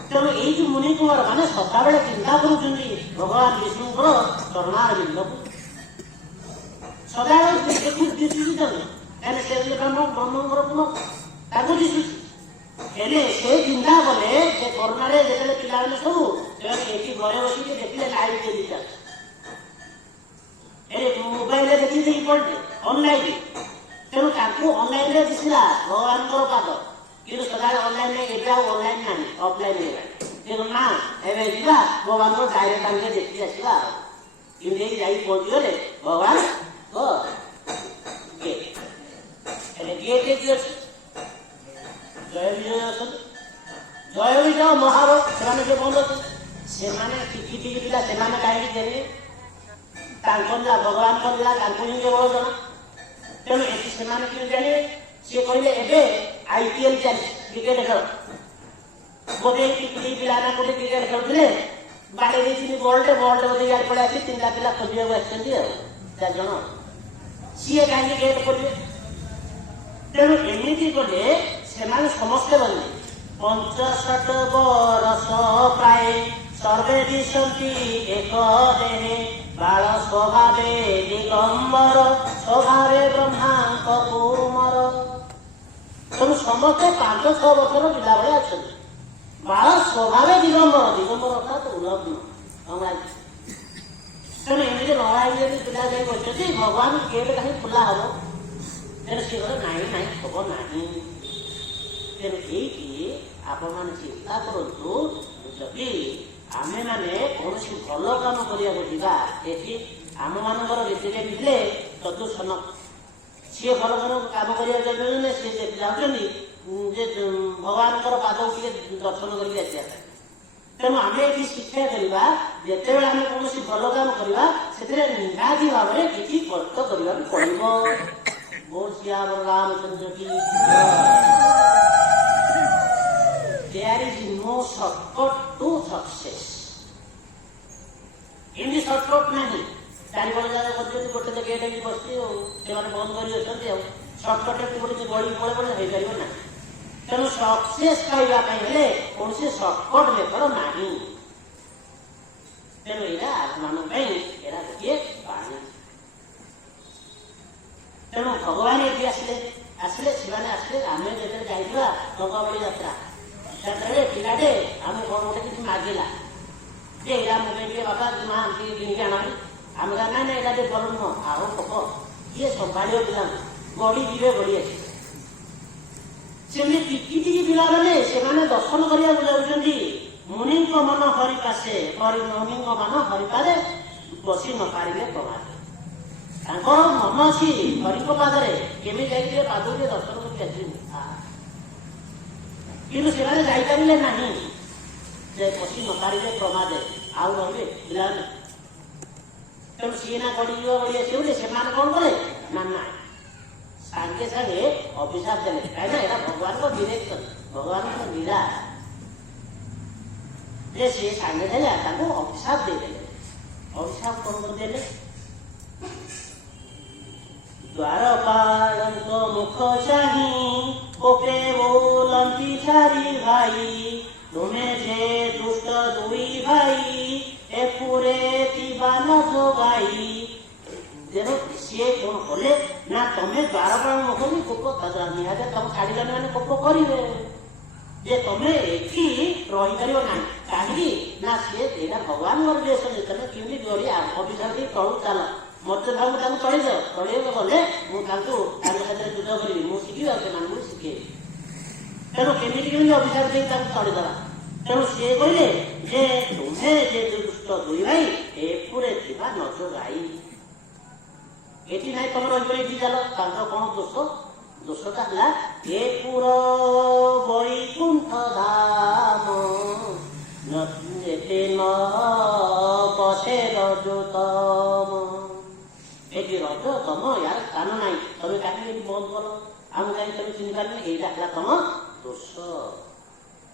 ତେଣୁ ଏଇ ଯୋଉ ମୁନି କୁମାର ମାନେ ସଦାବେଳେ ଚିନ୍ତା କରୁଛନ୍ତି ଭଗବାନ ବିଷ୍ଣୁଙ୍କର ଚରଣାର ବିନ୍ଦୁକୁ। ସଦାବେଳେ ଦିଶୁଛି ତାଙ୍କୁ, କାହିଁକି ସେ ବ୍ରହ୍ମଙ୍କର ପୁନଃ ତାକୁ ଦିଶୁଛି। ହେଲେ ସେ ଚିନ୍ତା କଲେ ଯେ କରୋନାରେ ଯେତେବେଳେ ପିଲାମାନେ ସବୁ ସେମାନେ ଏଠି ଘରେ ବସିକି ଦେଖିଲେ ଲାଇଭ ଟେଲିକାଷ୍ଟ, ମୋବାଇଲରେ ଦେଖି ଦେଇକି ପଢିଲେ ଅନଲାଇନ। ତେଣୁ ତାଙ୍କୁ ଅନଲାଇନରେ ଦିଶିଲା ଭଗବାନଙ୍କର ପାଦ। କିନ୍ତୁ ସଦାବେଳେ ଅନଲାଇନରେ, ଏବେ ଆଉ ଅନଲାଇନ ନାହିଁ, ଅଫଲାଇନ ହେଇଗଲାଣି। କିନ୍ତୁ ନା ଏବେ ଯିବା ଭଗବାନଙ୍କର ଡାଇରେକ୍ଟ ଆମେ ଦେଖିକି ଆସିବା। ଆଉ କିନ୍ତୁ ଯାଇକି ପହଞ୍ଚିଗଲେ ଭଗବାନ ହେଲେ ଗେଟ୍ ଏଠି ଅଛି, ଜୟ ବିଜୟ ଅଛନ୍ତି। ଜୟ ବିଜୟ ମହାବ ସେମାନେ ଯୋଉ ବନ୍ଦ ଅଛନ୍ତି, ସେମାନେ ଟିକି ଟିକି ପିଲା, ସେମାନେ କାହିଁକି ଦେଲେ, ତାଙ୍କ ନା ଭଗବାନଙ୍କ ଥିଲା, ତାଙ୍କୁ ହିଁ କେବଳ ଜଣା। ତେଣୁ ଏଠି ସେମାନେ କେମିତି ଜାଣିବେ? ସିଏ କହିଲେ ଏବେ IPL ଚାଲିଛି, କ୍ରିକେଟ ଖେଳ। ଗୋଟେ ଟିକି ପିଲା ନା ଗୋଟେ କ୍ରିକେଟ ଖେଳୁଥିଲେ, ବାଡେଇ ଦେଇଛନ୍ତି ବଲଟେ ବୋଧେ ଗାଡି ପଳେଇ ଆସି 3ଟା ପିଲା ଖୋଜିବାକୁ ଆସିଛନ୍ତି ଆଉ 4 ଜଣ। ସିଏ କାହିଁକି ଗେଟ୍ କରିବେ? ତେଣୁ ଏମିତି କଲେ ସେମାନେ ସମସ୍ତେ ବନ୍ଧେ। 65 ବର୍ଷ ପ୍ରାୟ ସର୍ବେ ଦିଶନ୍ତି ଏକ ଦେହେ, ବାଳ ସ୍ୱଭାବେ ଦିଗମ୍ବର ସ୍ୱଭାବେ ବ୍ରହ୍ମାଙ୍କ କୁମର। ତେଣୁ ସମସ୍ତେ 5-6 ବର୍ଷର ପିଲା ଭଳିଆ ଅଛନ୍ତି। ବାଳ ସ୍ୱଭାବେ ଦିଗମ୍ବର, ଦିଗମ୍ବର ଅର୍ଥାତ୍ ଉଲଗ୍ନ ଅଙ୍ଗାଳି। ତେଣୁ ଏମିତି ନଳାଇଲେ ପିଲା ଯାଇ ବସିଛନ୍ତି, ଭଗବାନ ଗେଟ୍ କାହିଁ ଖୋଲା ହବ? ତେଣୁ ସିଏ କହିଲେ ନାହିଁ ହବ ନାହିଁ। ତେଣୁ ଏଇଠି ଆପଣମାନେ ଚିନ୍ତା କରନ୍ତୁ, ଯଦି ଆମେମାନେ କୌଣସି ଭଲ କାମ କରିବାକୁ ଯିବା, ଏଠି ଆମମାନଙ୍କର ରୀତିରେ ଥିଲେ ଚତୁଃସନ ସିଏ ଭଲ କାମ କରିବାକୁ ଯାଉଛନ୍ତି, ସିଏ ଯାଉଛନ୍ତି ଯେ ଭଗବାନଙ୍କର ପାଦକୁ ଟିକେ ଦର୍ଶନ କରିକି ଆସିବା ପାଇଁ। तेणु आम ये शिक्षा करवा जिते आम कौन भल काम करवा से निहाती भाव में किसी कष्ट करने पड़ो। बोल सियावर रामचंद्र की। There is no shortcut to success. इनकी शॉर्टकट नहीं। चार बड़े जगह करते गोटे तो गेट है बसती से बंद कर शॉर्टकट गोटे गड़ी पड़े पड़े हो पार ना। तेणु सक्सेस पाइबापे कौन से सर्टकट मेथड ना। तेणु यहाँ मान गोटे पानी। तेणु भगवान ये आसले आसले आसले आम जो जाइवा गंगावली यात्रा से पिलाटे आम कौन गोटे किसी मागिला जे मुझे बाबा माँ किनिक आना आम कहा ना यहाँ भल नुह आओ पक ये संभाल पिला गड़ी जीवे गड़ी आस सेमती टिकी टिकी पिला मैंने से दर्शन करने जाऊँगी मुनि मन हरि पासे मुनि मन हरि पारे बसी न पारे प्रमाद मन अच्छी हरि पादे केमी जाइए पाद दर्शन करके कि जापारे ना बसी न पारे प्रमाद आउ रे पिला तेणु सी ना गड़ी गड़ी आसो से कौन कले ना ना सागे सागे अभिशाप देने कहीं यहाँ भगवान को डिरेक्शन भगवान को लीला जे सी सागे देला अभिशाप देदेले अभिशाप कौन देले द्वारपाल मुख चाही ओपे बोलती सारी भाई तुम्हें जे दुष्ट दुई भाई ए पूरे दीवान जोगाई देखो सी कौन कले ना तुम्हें द्वारपाल मुख भी कोप निहत तुम छाड़िल मैंने कोप करेंगे जे तुम्हें एठी रहीपर ना कहीं ना सी भगवान निर्देश देते केमी जोड़ी अभिशाप तलू चल मत भाव चढ़ी जाओ चढ़े गले मुझे युद्ध करी मुझे शिखी शिखे तेणु केमी अभिशाप दे चढ़ीदा तेणु सी कहले जे तुम्हें जे दुष्ट दुई भाई एपुरे थी नजर गाई ये ना तुम रही चल कौन दोष दोषटा है ये पुर वैकुंठ धाम एते न बसे रजतम ये रज तम यार स्थान ना तुम कहीं बंद कर आम कहीं तुम चिन्ह पारे यहाँ तुम दोष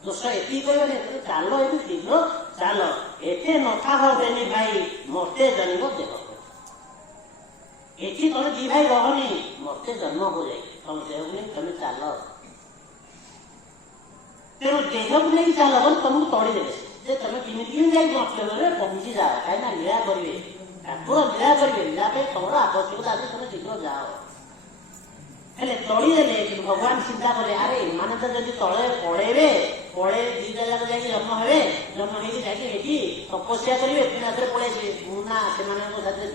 दोष एति कहने चल ये शीघ्र चल एते नथा हेनी भाई मते जन्म देह एटी तुम दी भाई रहनी मते जन्म हो जाए तुम देह नहीं तुम चल तेणु देह को नहीं चल तुमको तड़ीदे तुम किमी जाए मतलब पहुंची जाओ कहीं लीला करेंगे ठाकुर लीला करेंगे लीला तुम आवश्यकता आज तुम शीघ्र जाओ हेले तड़ीदे भगवान चिंता कले अरे माने तो जब तले पड़े पड़े दीटा जाक जा जन्म हे जन्म होगी तपस्या करेंगे पुणी पड़े ना से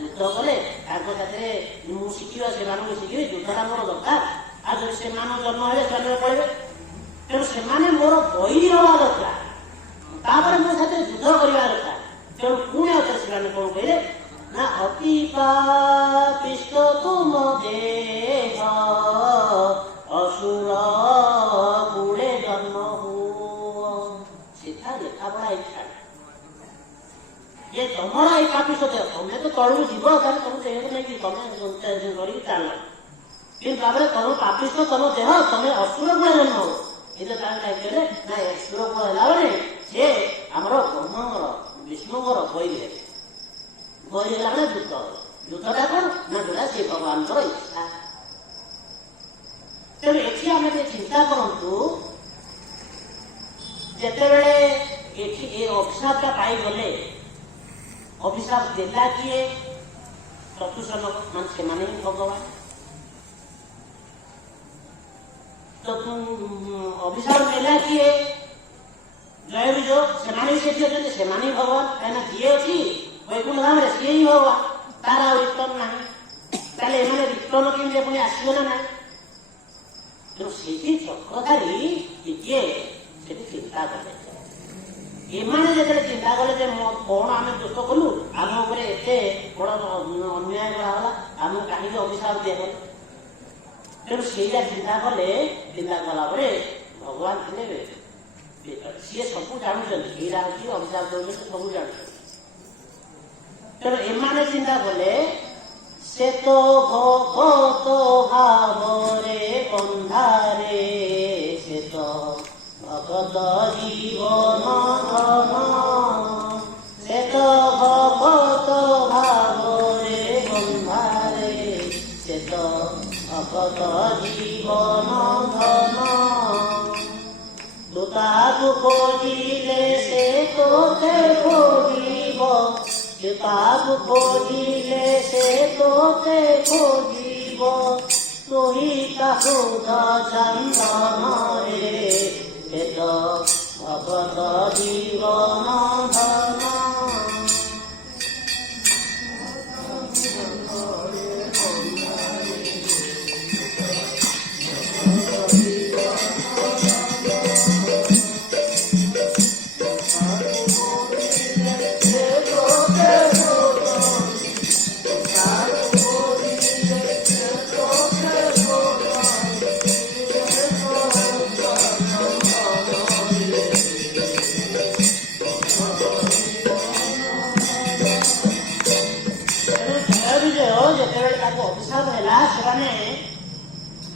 युद्ध कले मुझे शिखा से शिखी युद्धटा मोर दरकार आज से जन्म हे से पड़े तेणु से मोर बैरी हवा दरकार मो युद्ध करवा दरकार तेणु पुणी आउे से कौन कहले ना अति पापिष्ट तुम देह असुर कूड़े जन्म हो सीधा लेखा पढ़ा इच्छा ये तुमरा ये पापिष्ट देह तुम्हें तो तलू जीव तुम देह नहीं तुम चल कि तुम पापिष्ट तुम देह तुम्हें असुर कूड़े जन्म हो ये कहले ना असुर कूड़ है सी आमर ब्रह्मर विष्णुर बैरी बैरी है युद्ध युद्धटा कौन ना जोड़ा से भगवान इच्छा तेणु ये आम चिंता करूँ जितेबले ये अभिशापटा पाईगले अभिशाप देला किए चतुर्सनक मान से भगवान तो अभिशाप देला किए जय विजय से भगवान कहीं जी अच्छी वैकुंठ धाम सी ही भगवान तार आ रिटर्न ना ताले रिटर्न केमी पुणी आसवे ना ना तेणु से चक्रधारी किए चिंता कले एमाने जो चिंता कले कौन आम दोष कलु आम एत बड़ अन्याय कराला आम कहीं अभिशाप दिगले तेणु से चिंता कले चिंता कला भगवान थे सी सब जानते यहाँ हूँ अभिशाप दौर सब जानते तेणु एमाने चिंता कले से तो भगत भावरे बंधारे से तो भगत जीवन धन से तो भगत भावरे बंधारे से तो भगत जीवन धन दुताकु खोजिले से तोते खोजिब दुताकु खोजिले से तोते खोजिब तुही काहुध चंदन रे से तो भगत जीवन धन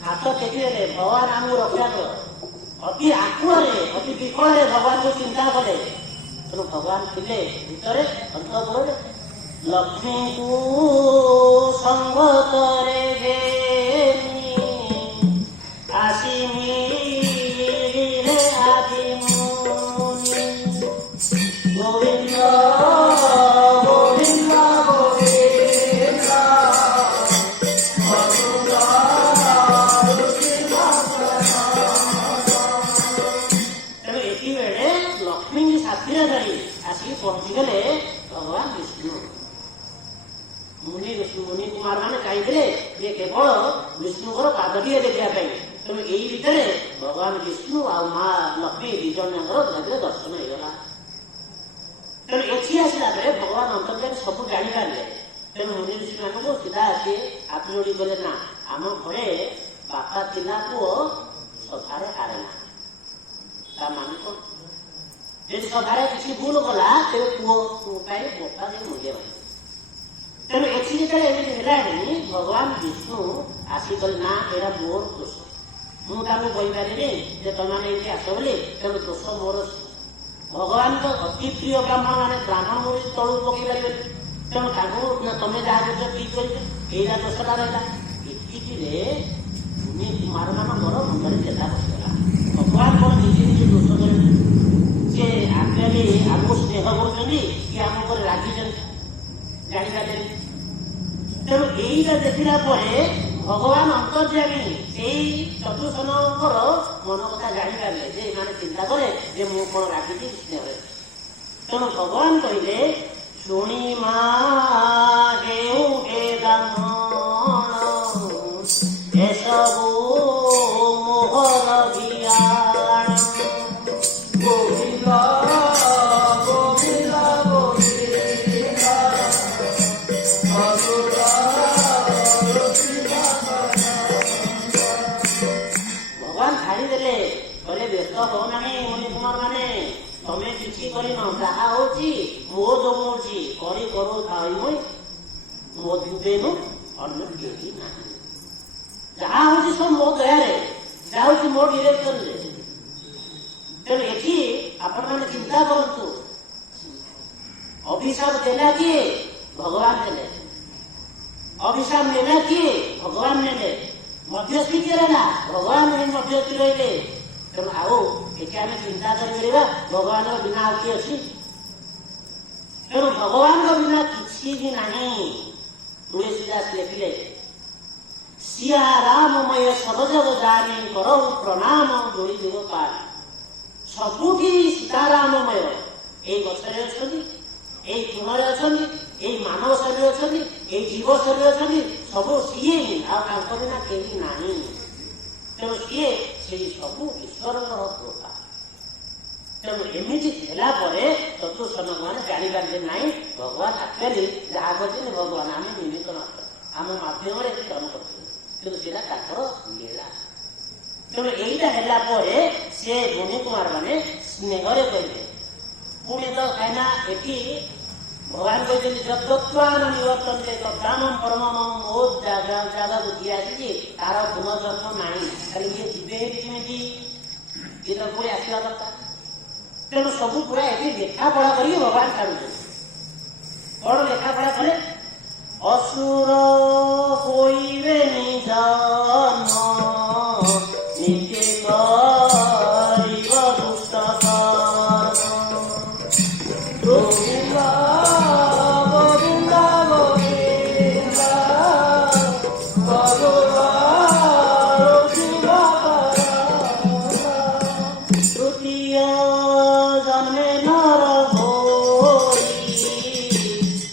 हाथ टेकिले भगवान आमको रक्षा कर अति आकुरे अति विफल भगवान को चिंता करे तेणु भगवान थे भितर अंतपुर लक्ष्मी को संगतरे आसिमी आदि गोविंद पहुंचीगले भगवान विष्णु मुनि मुनि कुमार मैंने चाहिए केवल विष्णुकर पादटीए देखा तेणु यही भितर भगवान विष्णु आ माँ लक्ष्मी दिजन भाग्य दर्शन होगा तेणु एठी आसला भगवान अंतर्जात सब जापारे तेणु मुनि ऋषि मान सीधा आसी हाथ जोड़ी गले ना आम घरे बापा थिला पुओ सभारे हारेना मान कौन यदि सभारे किसी भूल गला तेरे पुओ बोपा मूल्य तेणु एठी जिते भगवान विष्णु आसिकल ना एरा मोर दोष मुझे कहीपरि तुमने ये आस बोली तेणु दोष मोर भगवान को अति प्रिय ब्राह्मण मैंने ब्राह्मण मुझे तलू पकई पारे तेणु तुम जहाँ कर ठीक कर दोषटा रहा ये मुनि कुमार मानकर मुंडे चेता बसगला भगवान कौन निजे निजे दोष कर से आगे आमको स्नेह कर आम पर रागी जापारे तेणु यहीटा देखला भगवान अंतर्यामी से चतुर्सन मन कथा जापारे मैंने चिंता करे मु कौन रागी स्नेह तेणु भगवान कहले शुणी माँ एसबू मोहर भियाण गोविंद गोविंद भगवान छाड़ीदे कहले व्यस्त हो ना मुनि कुमार मैंने तमें किसी कर जहा हो मो जमाऊँगी करी करो मो दुबेनु अन्न केही ना जहा हूँ सब मो दया जहाँ मो डिरेक्शन तेणु ये आपण मैंने चिंता करूँ अभिशाप देला किए भगवान देले अभिशाप नेला किए भगवान नेले मध्यस्थी किए ना भगवान मध्यस्थी रही तेणु आओ ये आम चिंता कर भगवान बिना किए अच्छी तेणु भगवान बिना किसी भी नहीं तुलसीदास लिखिले सिया राममय सबजग जानी करो प्रणाम जोड़ी देव पार सबुठी सीताराममय ये गचरे अच्छा ये तृण अच्छा ये मानव शरीर अच्छा ये जीव शरीर अच्छा सब सीए बिना कहीं ना तेणु सीए से सब ईश्वर कृपा तेणु एमती चतुर्सन मैंने जापारे ना भगवान आक्चुअली जहाँ कर भगवान आम निमित्त मात्र आम मध्यम कर्म कर लीला तेणु यहीटा है सी मुनि कुमार मैंने ସ୍ନେହରେ କହିଲେ। ପୁଣି ତ କାହିଁକିନା ଏଠି ଭଗବାନ କହିଛନ୍ତି ଯଦ୍ଵତ୍ୱାନ ନିବର୍ତ୍ତନ୍ତେ ତଦ୍ଧାମଂ ପରମଂ ମୋ ଜାଗାକୁ ଯିଏ ଆସିଛି ତାର ପୁନର୍ଜନ୍ମ ନାହିଁ। ଖାଲି ଇଏ ଯିବେ ହେଠି କେମିତି? ଇଏ ତ ପୁଣି ଆସିବା କଥା। ତେଣୁ ସବୁ ପୁରା ଏଠି ଲେଖାପଢା କରିକି ଭଗବାନ ଛାଡୁଛନ୍ତି। କଣ ଲେଖାପଢା କଲେ? ଅସୁର ହୋଇବେନି ଜନ୍ମ ନିଜେ କରିବ ଦୁଷ୍ଟ କର୍ମ। ଗୋବିନ୍ଦ ଗୋବିନ୍ଦ ଗୋବିନ୍ଦ ଭଗବାନ ଶିବ ତୃତୀୟ ଜନ୍ମେ ନର ହୋଇ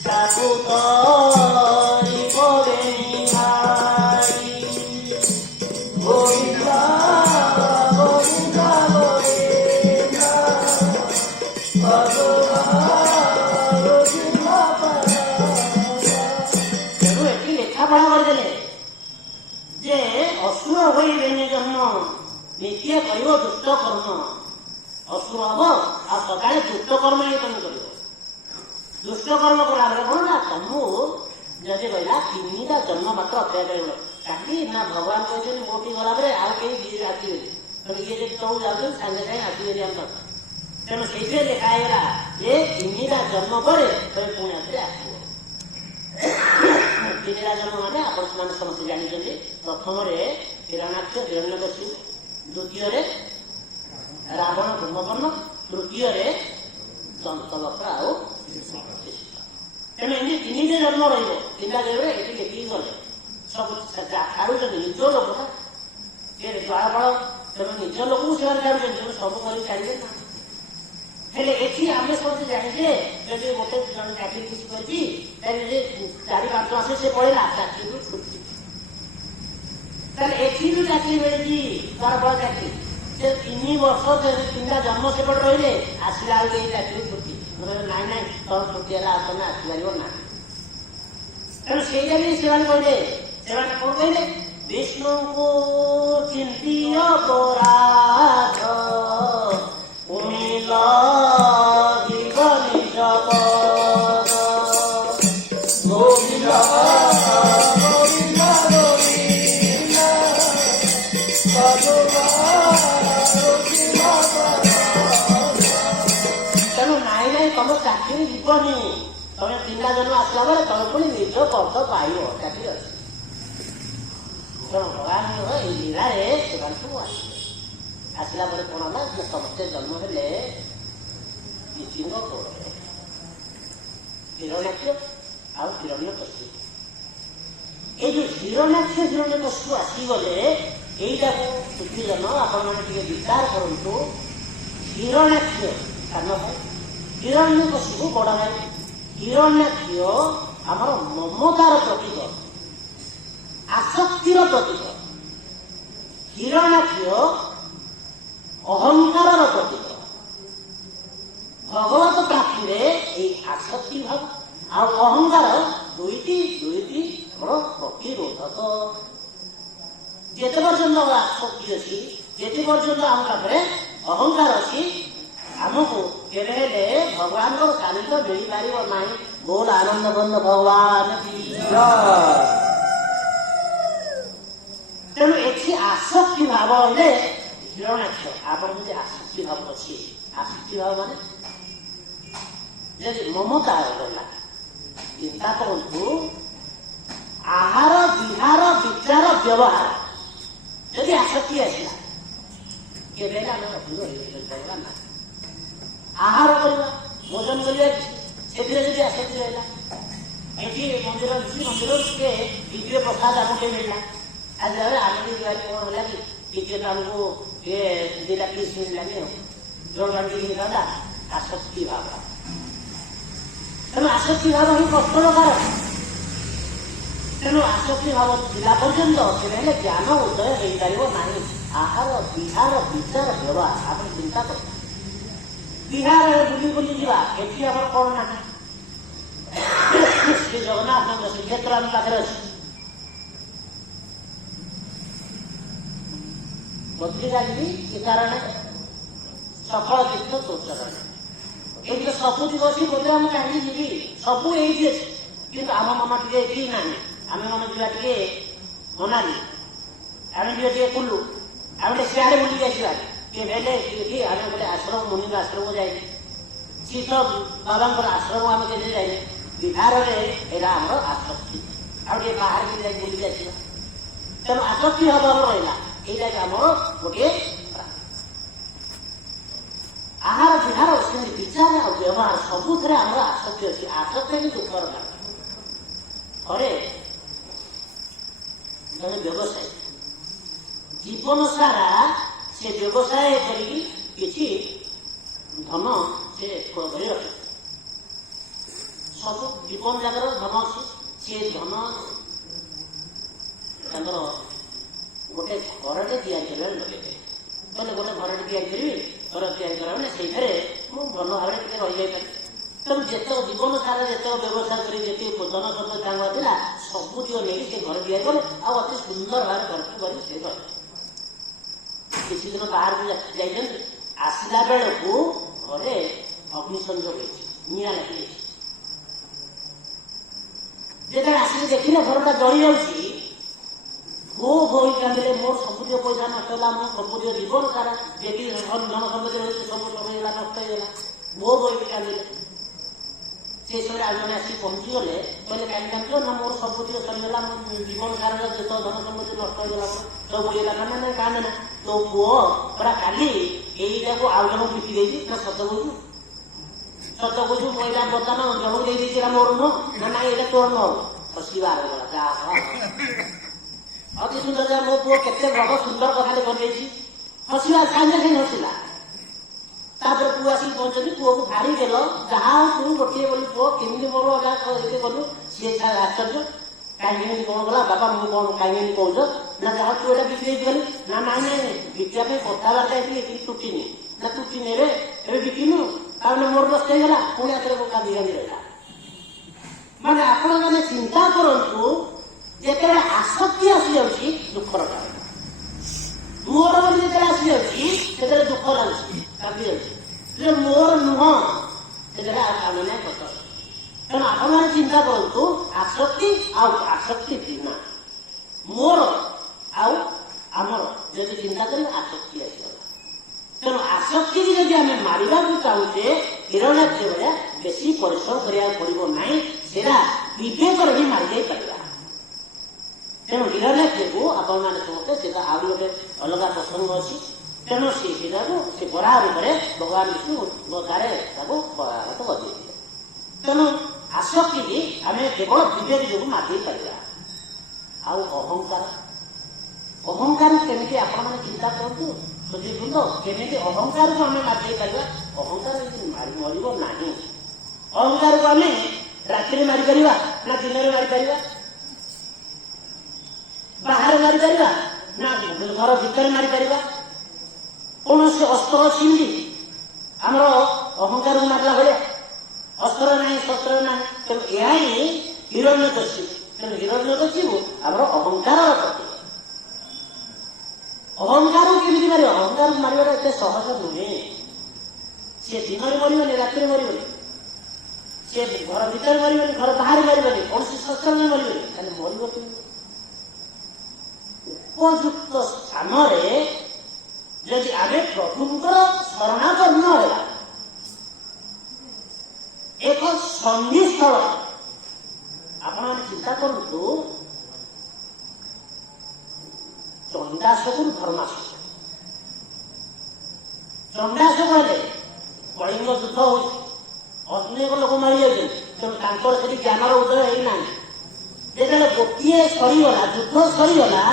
ତାକୁ କରିବନି ଭାଇ। ଗୋବିନ୍ଦ ଗୋବିନ୍ଦ ଗୋବିନ୍ଦ ଭଗବାନ ଶିବ। ତେଣୁ ଏଠି ଲେଖାପଢା କରିଦେଲେ ଯେ ଅସୁର ହୋଇବେନି ଜନ୍ମ ନିତ୍ୟ କରିବ ଦୁଷ୍ଟ କର୍ମ। ଅସୁର ହବ ଆଉ ସକାଳେ ଦୁଷ୍ଟ କର୍ମ ହିଁ ତମେ କରିବ। ଦୁଷ୍ଟ କର୍ମ କଲାବେଳେ କଣ ନା ତମକୁ ଯଦି ରହିଲା 3ଟା ଜନ୍ମ ମାତ୍ର ଅପେକ୍ଷା କରିବ। କାହିଁକି ନା ଭଗବାନ କହିଛନ୍ତି ମୋଟି ଗଲାପରେ ଆଉ କେହି ଆସିବେନି। ତମେ ଇଏ ଯଦି ତମକୁ ଯାଉଛନ୍ତି ସାଙ୍ଗେ ସାଙ୍ଗେ ଆସିବେନି ଆମ ପାଖକୁ। ତେଣୁ ସେଇଥିରେ ଲେଖା ହେଇଗଲା ଯେ 3ଟା ଜନ୍ମ ପରେ ତମେ ପୁଣି ଆସିଲେ ଆସିବ। 3ଟା ଜନ୍ମ ମାନେ ଆପଣ ସେମାନେ ସମସ୍ତେ ଜାଣିଛନ୍ତି। ପ୍ରଥମରେ ହିରଣ୍ୟାକ୍ଷ ହିରଣ୍ୟକଶିପୁ, ଦ୍ୱିତୀୟରେ ରାବଣ କୁମ୍ଭକର୍ଣ୍ଣ, ତୃତୀୟରେ ଦନ୍ତବକ୍ର ଆଉ ତେଣୁ ଏମିତି 3ଟି ଜନ୍ମ ରହିବ। 3ଟା ଜନ୍ମରେ ଏଠି ଲେଖିକି ଗଲେ ସବୁ ଛାଡୁଛନ୍ତି ନିଜ ଲୋକ ନା ସେ ଜଳାଫଳ। ତେଣୁ ନିଜ ଲୋକକୁ ସେମାନେ ଛାଡୁଛନ୍ତି। ତେଣୁ ସବୁ କରି ଛାଡ଼ିବେ ନା। ହେଲେ ଏଠି ଆମେ ସମସ୍ତେ ଜାଣିଛେ ଯଦି ଗୋଟେ ଜଣେ ଚାକିରି କିଛି କରିଛି ତାହେଲେ ଯେ 4-5 ମାସ ସେ ପଳେଇଲା ଚାକିରିରୁ ଛୁଟି। ତାହେଲେ ଏଠି ବି ଚାକିରି ମିଳିଛି ଜଳାଫଳ ଚାକିରି। ସେ 3 ବର୍ଷ 3ଟା ଜନ୍ମ ସେପଟେ ରହିଲେ ଆସିଲା ବେଳକୁ ଏଇ ଚାକିରି ଛୁଟି। ନାଇଁ ନାଇଁ ତୋର ଛୁଟି ହେଲା ଆଉ ତମେ ଆସିପାରିବ ନା। ତେଣୁ ସେଇଟା ବି ସେମାନେ କହିଲେ। ସେମାନେ କଣ କହିଲେ? ବିଷ୍ଣୁଙ୍କୁ ଚିନ୍ତି ଅପରାଧ ପୁଣି ଲାଗିବ ନିଜ ପଦ। ଗୋବିନ୍ଦ ଗୋବିନ୍ଦ ଗୋବିନ୍ଦ ତେଣୁ ନାଇଁ ନାଇଁ ତମ ଚାକିରି ଯିବନି। ତମେ 3ଟା ଜନ୍ମ ଆସିଲା ବେଳେ ତମେ ପୁଣି ନିଜ ପଦ ପାଇବ। ଚାକିରି ଅଛି। ତେଣୁ ଭଗବାନଙ୍କର ଏଇ ଲୀଳାରେ ସେମାନେ ସବୁ ଆସିଲେ। ଆସିଲା ପରେ କଣ ହେଲା ଯେ ସମସ୍ତେ ଜନ୍ମ ହେଲେ ଋଷିଙ୍କ କୋଳରେ। ହିରଣ୍ୟାକ୍ଷ ଆଉ ହିରଣ୍ୟକଶିପୁ। ଏଇ ଯୋଉ ହିରଣ୍ୟାକ୍ଷ ହିରଣ୍ୟକଶିପୁ ଆସିଗଲେ ଏଇଟାକୁ ସୂର୍ଯ୍ୟଜନ ଆପଣମାନେ ଟିକେ ବିଚାର କରନ୍ତୁ। ହିରଣ୍ୟାକ୍ଷ ସାନ ଭାଇ, ହିରଣ୍ୟକଶିପୁ ବଡ ଭାଇ। ହିରଣ୍ୟାକ୍ଷ ଆମର ମମତାର ପ୍ରତୀକ, ଆସକ୍ତିର ପ୍ରତୀକ। ହିରଣ୍ୟାକ୍ଷ ଅହଙ୍କାରର ପ୍ରତୀକ। ଭଗବତ ପ୍ରାପ୍ତିରେ ଏଇ ଆସକ୍ତି ଭାବ ଆଉ ଅହଙ୍କାର ଦୁଇଟି ଆମର ପ୍ରତିରୋଧକ। ଯେତେ ପର୍ଯ୍ୟନ୍ତ ଆସକ୍ତି ଅଛି, ଯେତେ ପର୍ଯ୍ୟନ୍ତ ଆମ ପାଖରେ ଅହଙ୍କାର ଅଛି, ଆମକୁ କେବେ ହେଲେ ଭଗବାନଙ୍କର ସାନିଧ୍ୟ ମିଳିପାରିବ ନାହିଁ। ବୋଲ ଆନନ୍ଦ ବନ୍ଦ ଭଗବାନ। ତେଣୁ ଏଠି ଆସକ୍ତି ଭାବ ହେଲେ ହିରଣ୍ୟାକ୍ଷ। ଆପଣ ଯଦି ଆସକ୍ତି ଭାବ ଅଛି, ଆସକ୍ତି ଭାବ ମାନେ ଯଦି ମମତା ରହିଲା, ଚିନ୍ତା କରନ୍ତୁ ଆହାର ବିହାର ବିଚାର ବ୍ୟବହାର ଯଦି ଆସକ୍ତି ଆସିଲା କେବେ ହେଲେ ଆମେ ଅଧିକ ହେଇପାରିବା ନା। ଆହାର କରିବା, ଭୋଜନ କରିବା, ସେଥିରେ ଯଦି ଆସକ୍ତି ରହିଲା, ଏଠି ମନ୍ଦିର ଟିକେ ଦିବ୍ୟ ପ୍ରସାଦ ଆମକୁ ମିଳିଲା, ଆଜି ଆମେ ଦିବାଲି କଣ ହେଲା କି ଟିକେ ଆମକୁ 2ଟା ପିସ୍ ମିଳିଲାନି ଆଉ ଯୋଉ ଟିକେ ହେଲା ଆସକ୍ତି ଭାବ। ତେଣୁ ଆସକ୍ତି ଭାବ ହିଁ କଷ୍ଟର କାରଣ। ତେଣୁ ଆସକ୍ତି ଭାବ ଥିଲା ପର୍ଯ୍ୟନ୍ତ କେବେ ହେଲେ ଜ୍ଞାନ ଉଦୟ ହେଇପାରିବ ନାହିଁ। ଆହାର ବିହାର ବିଚାର ବ୍ୟବହାର ଆପଣ ଚିନ୍ତା କରନ୍ତୁ। ବିହାରରେ ବୁଲି ଯିବା, ଏଠି ଆମର କଣ ନାହିଁ? ଶ୍ରୀ ଜଗନ୍ନାଥଙ୍କ ଶ୍ରୀକ୍ଷେତ୍ର ଆମ ପାଖରେ ଅଛି। ବଦ୍ରିକା ଯିବି ଏ କାରଣ ସଫଳ ତୀର୍ଥ ତୋଚରଣ ଏଇଠି ତ ସବୁ ଦିଗ ଅଛି ବୋଧେ ମୁଁ କାହିଁକି ଯିବି ସବୁ ଏଇଠି ଅଛି କିନ୍ତୁ ଆମ ମନ ଟିକେ ଏଠି ନାହିଁ ଆମେ ମନ ଯିବା ଟିକେ ମନାଲି ଆମେ ଯିବା ଟିକେ କୁଲୁ ଆମେ ଟିକେ ସିଆଡ଼େ ବୁଲିକି ଆସିବା କିଏ ହେଲେ କି ଆମେ ଗୋଟେ ଆଶ୍ରମ ମୁନିଙ୍କ ଆଶ୍ରମକୁ ଯାଇକି ଶୀତ ବାବାଙ୍କର ଆଶ୍ରମ ଆମେ କେତେ ଯାଇଲେ ବିହାରରେ ଏଇଟା ଆମର ଆସକ୍ତି ଆଉ ଟିକେ ବାହାରକୁ ଯାଇ ବୁଲିକି ଆସିବା ତେଣୁ ଆସକ୍ତି ହବ ଆମର ରହିଲା ଏଇଟା ଆମର ଗୋଟିଏ ଆହାର ବିହାର ସେମିତି ବିଚାର ଆଉ ବ୍ୟବହାର ସବୁଥିରେ ଆମର ଆସକ୍ତି ଅଛି ଆସକ୍ତି ହିଁ ଦୁଃଖର କାରଣ ଥରେ ଜଣେ ବ୍ୟବସାୟୀ ଜୀବନ ସାରା ସେ ବ୍ୟବସାୟ କରିକି କିଛି ଧନ ସେ କରି ରଖେ ସବୁ ଜୀବନ ଜାଗାର ଧନ ଅଛି ସେ ଧନ ତାଙ୍କର ଗୋଟେ ଘରଟେ ତିଆରି କରିବାରେ ଲଗେଇବେ କହିଲେ ଗୋଟେ ଘରଟେ ତିଆରି କରିବି ଘର ତିଆରି କରା ମାନେ ସେଇଥିରେ ମୁଁ ଭଲ ଭାବରେ ଟିକେ ରହିଯାଇପାରିବି ତେଣୁ ଯେତେକ ଜୀବନ ସାରା ଯେତେକ ବ୍ୟବସାୟ କରି ଯେତିକି ଧନ ସମ୍ପତ୍ତି ତାଙ୍କର ଥିଲା ସବୁତିକ ନେଇକି ସେ ଘର ତିଆରି କଲେ ଆଉ ଅତି ସୁନ୍ଦର ଭାବରେ ଘରକୁ କରି ସେ ରହିଲେ କିଛି ଦିନ ବାହାରକୁ ଯାଇଛନ୍ତି ଆସିଲା ବେଳକୁ ଘରେ ଅଗ୍ନି ସଂଯୋଗ ହେଇଛି ନିଆଁ ଲାଗିଯାଇଛି ଯେତେବେଳେ ଆସିକି ଦେଖିଲେ ଘରଟା ଜଳି ଯାଉଛି ଭୋ ଭୋଇ କାନ୍ଦିଲେ ମୋର ସବୁତିକ ପଇସା ନଷ୍ଟ ହେଲା ମୋ ସବୁତିକ ଜୀବନ ସାରା ଯେତିକି ଧନ ସମ୍ପତ୍ତି ରହିଛି ସବୁ ହେଇଗଲା ନଷ୍ଟ ହେଇଗଲା ଭୋ ଭୋଇକି କାନ୍ଦିଲେ ସେ ସମୟରେ ଆଉ ଜଣେ ଆସିକି ପହଞ୍ଚିଗଲେ କହିଲେ କାହିଁକି କାନ୍ଦିବ ନା ମୋର ସବୁତିକ ସରିଗଲା ମୋ ଜୀବନ ସାରା ଯେତେ ଧନ ସମ୍ପତ୍ତି ନଷ୍ଟ ହେଇଗଲା ସବୁ ହେଇଗଲା ନା ନା କାନ୍ଦେ ନା ତୋ ପୁଅ ପୁରା କାଲି ଏଇଟାକୁ ଆଉ ଜଣକୁ ବିକି ଦେଇଛି ନା ସତ କହୁଛୁ ସତ କହୁଛୁ ପଇସା ବର୍ତ୍ତମାନ ଜଣକୁ ଦେଇ ଦେଇଛି ମୋର ନୁହଁ ନା ନାଇଁ ଏଇଟା ତୋର ନୁହଁ ହସିବା ହେଇଗଲା ଯାହା ଅତି ସୁନ୍ଦର ମୋ ପୁଅ କେତେ ବଡ ସୁନ୍ଦର କଥାଟେ କରିଦେଇଛି ହସିବା ସାଙ୍ଗେ ସାଙ୍ଗେ ହସିଲା ତାପରେ ପୁଅ ଆସିକି ପହଞ୍ଚନ୍ତି ପୁଅକୁ ଭାରି ଦେଲ ଯାହା ତୁ ଗୋଟିଏ ବୋଲି ପୁଅ କେମିତି ମୋର ଏତେ କଲୁ ସିଏ ଆଶ୍ଚର୍ଯ୍ୟ କାହିଁକି ଏମିତି କଣ କଲା ବାପା ମୁଁ କଣ କାହିଁକି ଏମିତି କହୁଛ ନା ଯାହା ତୁ ଏଇଟା ବିକି ଦେଇଛି ଗଲି ନା ନାଇଁ ନାଇଁ ବିକିବା ପାଇଁ କଥାବାର୍ତ୍ତା ହେଇଥିଲି କିନ୍ତୁ ତୁଟିନି ନା ତୁଟିନି ରେ ଏବେ ବିକିନୁ ତାହେଲେ ମୋର ନଷ୍ଟ ହେଇଗଲା ପୁଣି ଆଥରେ କାନ୍ଦି କାନ୍ଦି ରହିଲା ମାନେ ଆପଣ ମାନେ ଚିନ୍ତା କରନ୍ତୁ ଯେତେବେଳେ ଆସକ୍ତି ଆସିଯାଉଛି ଦୁଃଖର କାରଣ ମୋର ବୋଲି ଯେତେବେଳେ ଆସିଯାଉଛି ସେତେବେଳେ ଦୁଃଖ ଲାଗୁଛି କାନ୍ଦି ଯାଉଛି ମୋର ନୁହଁ ସେତେବେଳେ ଆଉ କାମ ନାହିଁ କଥା ତେଣୁ ଆପଣମାନେ ଚିନ୍ତା କରନ୍ତୁ ଆସକ୍ତି ଆଉ ଆସକ୍ତି ବିନା ମୋର ଆଉ ଆମର ଯଦି ଚିନ୍ତା କରିବେ ଆସକ୍ତି ଆସିଗଲା ତେଣୁ ଆସକ୍ତିକି ଯଦି ଆମେ ମାରିବାକୁ ଚାହୁଁଛେ ହିରଣ୍ୟାକ୍ଷ ଭଳିଆ ବେଶୀ ପରିଶ୍ରମ କରିବାକୁ ପଡିବ ନାହିଁ ସେଇଟା ବିବେକରେ ହିଁ ମାରିଯାଇ ପାରିବା ତେଣୁ ହିରଣ୍ୟାକ୍ଷକୁ ଆପଣମାନେ ସମସ୍ତେ ସେଇଟା ଆହୁରି ଗୋଟେ ଅଲଗା ପ୍ରସଙ୍ଗ ଅଛି ତେଣୁ ସେ ହୀରାକୁ ସେ ବରାହ ରୂପରେ ଭଗବାନ ବିଷ୍ଣୁ ଗଦାରେ ତାକୁ ବରାହତ କରିଦେଇଥିଲେ ତେଣୁ ଆସକ୍ତିକି ଆମେ କେବଳ ବିବେକ ଯୋଗୁଁ ମାରିଦେଇ ପାରିବା ଆଉ ଅହଙ୍କାର କେମିତି ଆପଣମାନେ ଚିନ୍ତା କରନ୍ତୁ ବୁଝିବୁଲ କେମିତି ଅହଙ୍କାରକୁ ଆମେ ମାରିଦେଇ ପାରିବା ଅହଙ୍କାର ମରିବ ନାହିଁ ଅହଙ୍କାରକୁ ଆମେ ରାତିରେ ମାରିପାରିବା ନା ଦିନରେ ମାରିପାରିବା ବାହାରେ ମାରିପାରିବା ନା ଘର ଭିତରେ ମାରିପାରିବା କୌଣସି ଅସ୍ତ୍ର ଛିଣ୍ଡି ଆମର ଅହଙ୍କାରକୁ ମାରିଲା ଭଳିଆ ଅସ୍ତ୍ର ନାହିଁ ଶସ୍ତ୍ର ନାହିଁ ତେଣୁ ଏହା ହିଁ ହିରଣ୍ୟକଶିପୁ ତେଣୁ ହିରଣ୍ୟକଶିପୁ ଆମର ଅହଙ୍କାରର ପ୍ରତୀକ ଅହଙ୍କାରକୁ କେମିତି ମାରିବ ଅହଙ୍କାରକୁ ମାରିବାଟା ଏତେ ସହଜ ନୁହେଁ ସିଏ ଦିନରେ ମରିବନି ରାତିରେ ମରିବନି ସିଏ ଘର ଭିତରେ ମରିବନି ଘର ବାହାରେ ମରିବନି କୌଣସି ଶସ୍ତ୍ରରେ ମରିବନି ଖାଲି ମରିବ କେମିତି ଉପଯୁକ୍ତ ସ୍ଥାନରେ ଯଦି ଆମେ ପ୍ରଭୁଙ୍କର ଶରଣାପନ୍ନ ହେଲା ଏକ ସନ୍ଧିସ୍ଥଳ ଆପଣମାନେ ଚିନ୍ତା କରନ୍ତୁ ଚଣ୍ଡାଶୋକରୁ ଧର୍ମାଶୋକ ଚଣ୍ଡାଶୋକ ହେଲେ କଳିଙ୍ଗ ଯୁଦ୍ଧ ହଉଛି ଅନେକ ଲୋକ ମାରିଯାଉଛନ୍ତି ତେଣୁ ତାଙ୍କର ସେଠି ଜ୍ଞାନର ଉଦୟ ହେଇନାହିଁ ଯେତେବେଳେ ଗୋଟିଏ ସରିଗଲା ଯୁଦ୍ଧ ସରିଗଲା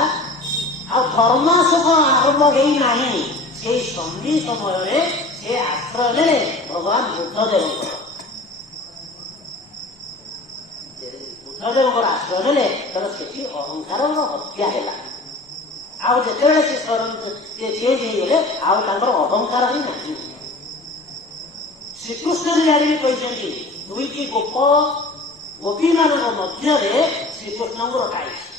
ଆଉ ଧର୍ମାଶୋକ ଆରମ୍ଭ ହେଇନାହିଁ ସେଇ ସନ୍ଧି ସମୟରେ ସେ ଆଶ୍ରୟ ନେଲେ ଭଗବାନ ବୁଦ୍ଧଦେବଙ୍କର ବୁଦ୍ଧଦେବଙ୍କର ଆଶ୍ରୟ ନେଲେ ତେଣୁ ସେଠି ଅହଙ୍କାରର ହତ୍ୟା ହେଲା ଆଉ ଯେତେବେଳେ ସେ ଚେଞ୍ଜ ହେଇଗଲେ ଆଉ ତାଙ୍କର ଅହଙ୍କାର ହିଁ ନାହିଁ ଶ୍ରୀକୃଷ୍ଣ ଲୀଳାରେ ବି କହିଛନ୍ତି ଦୁଇଟି ଗୋପୀମାନଙ୍କ ମଧ୍ୟରେ ଶ୍ରୀକୃଷ୍ଣଙ୍କୁ ରଖାଯାଇଛି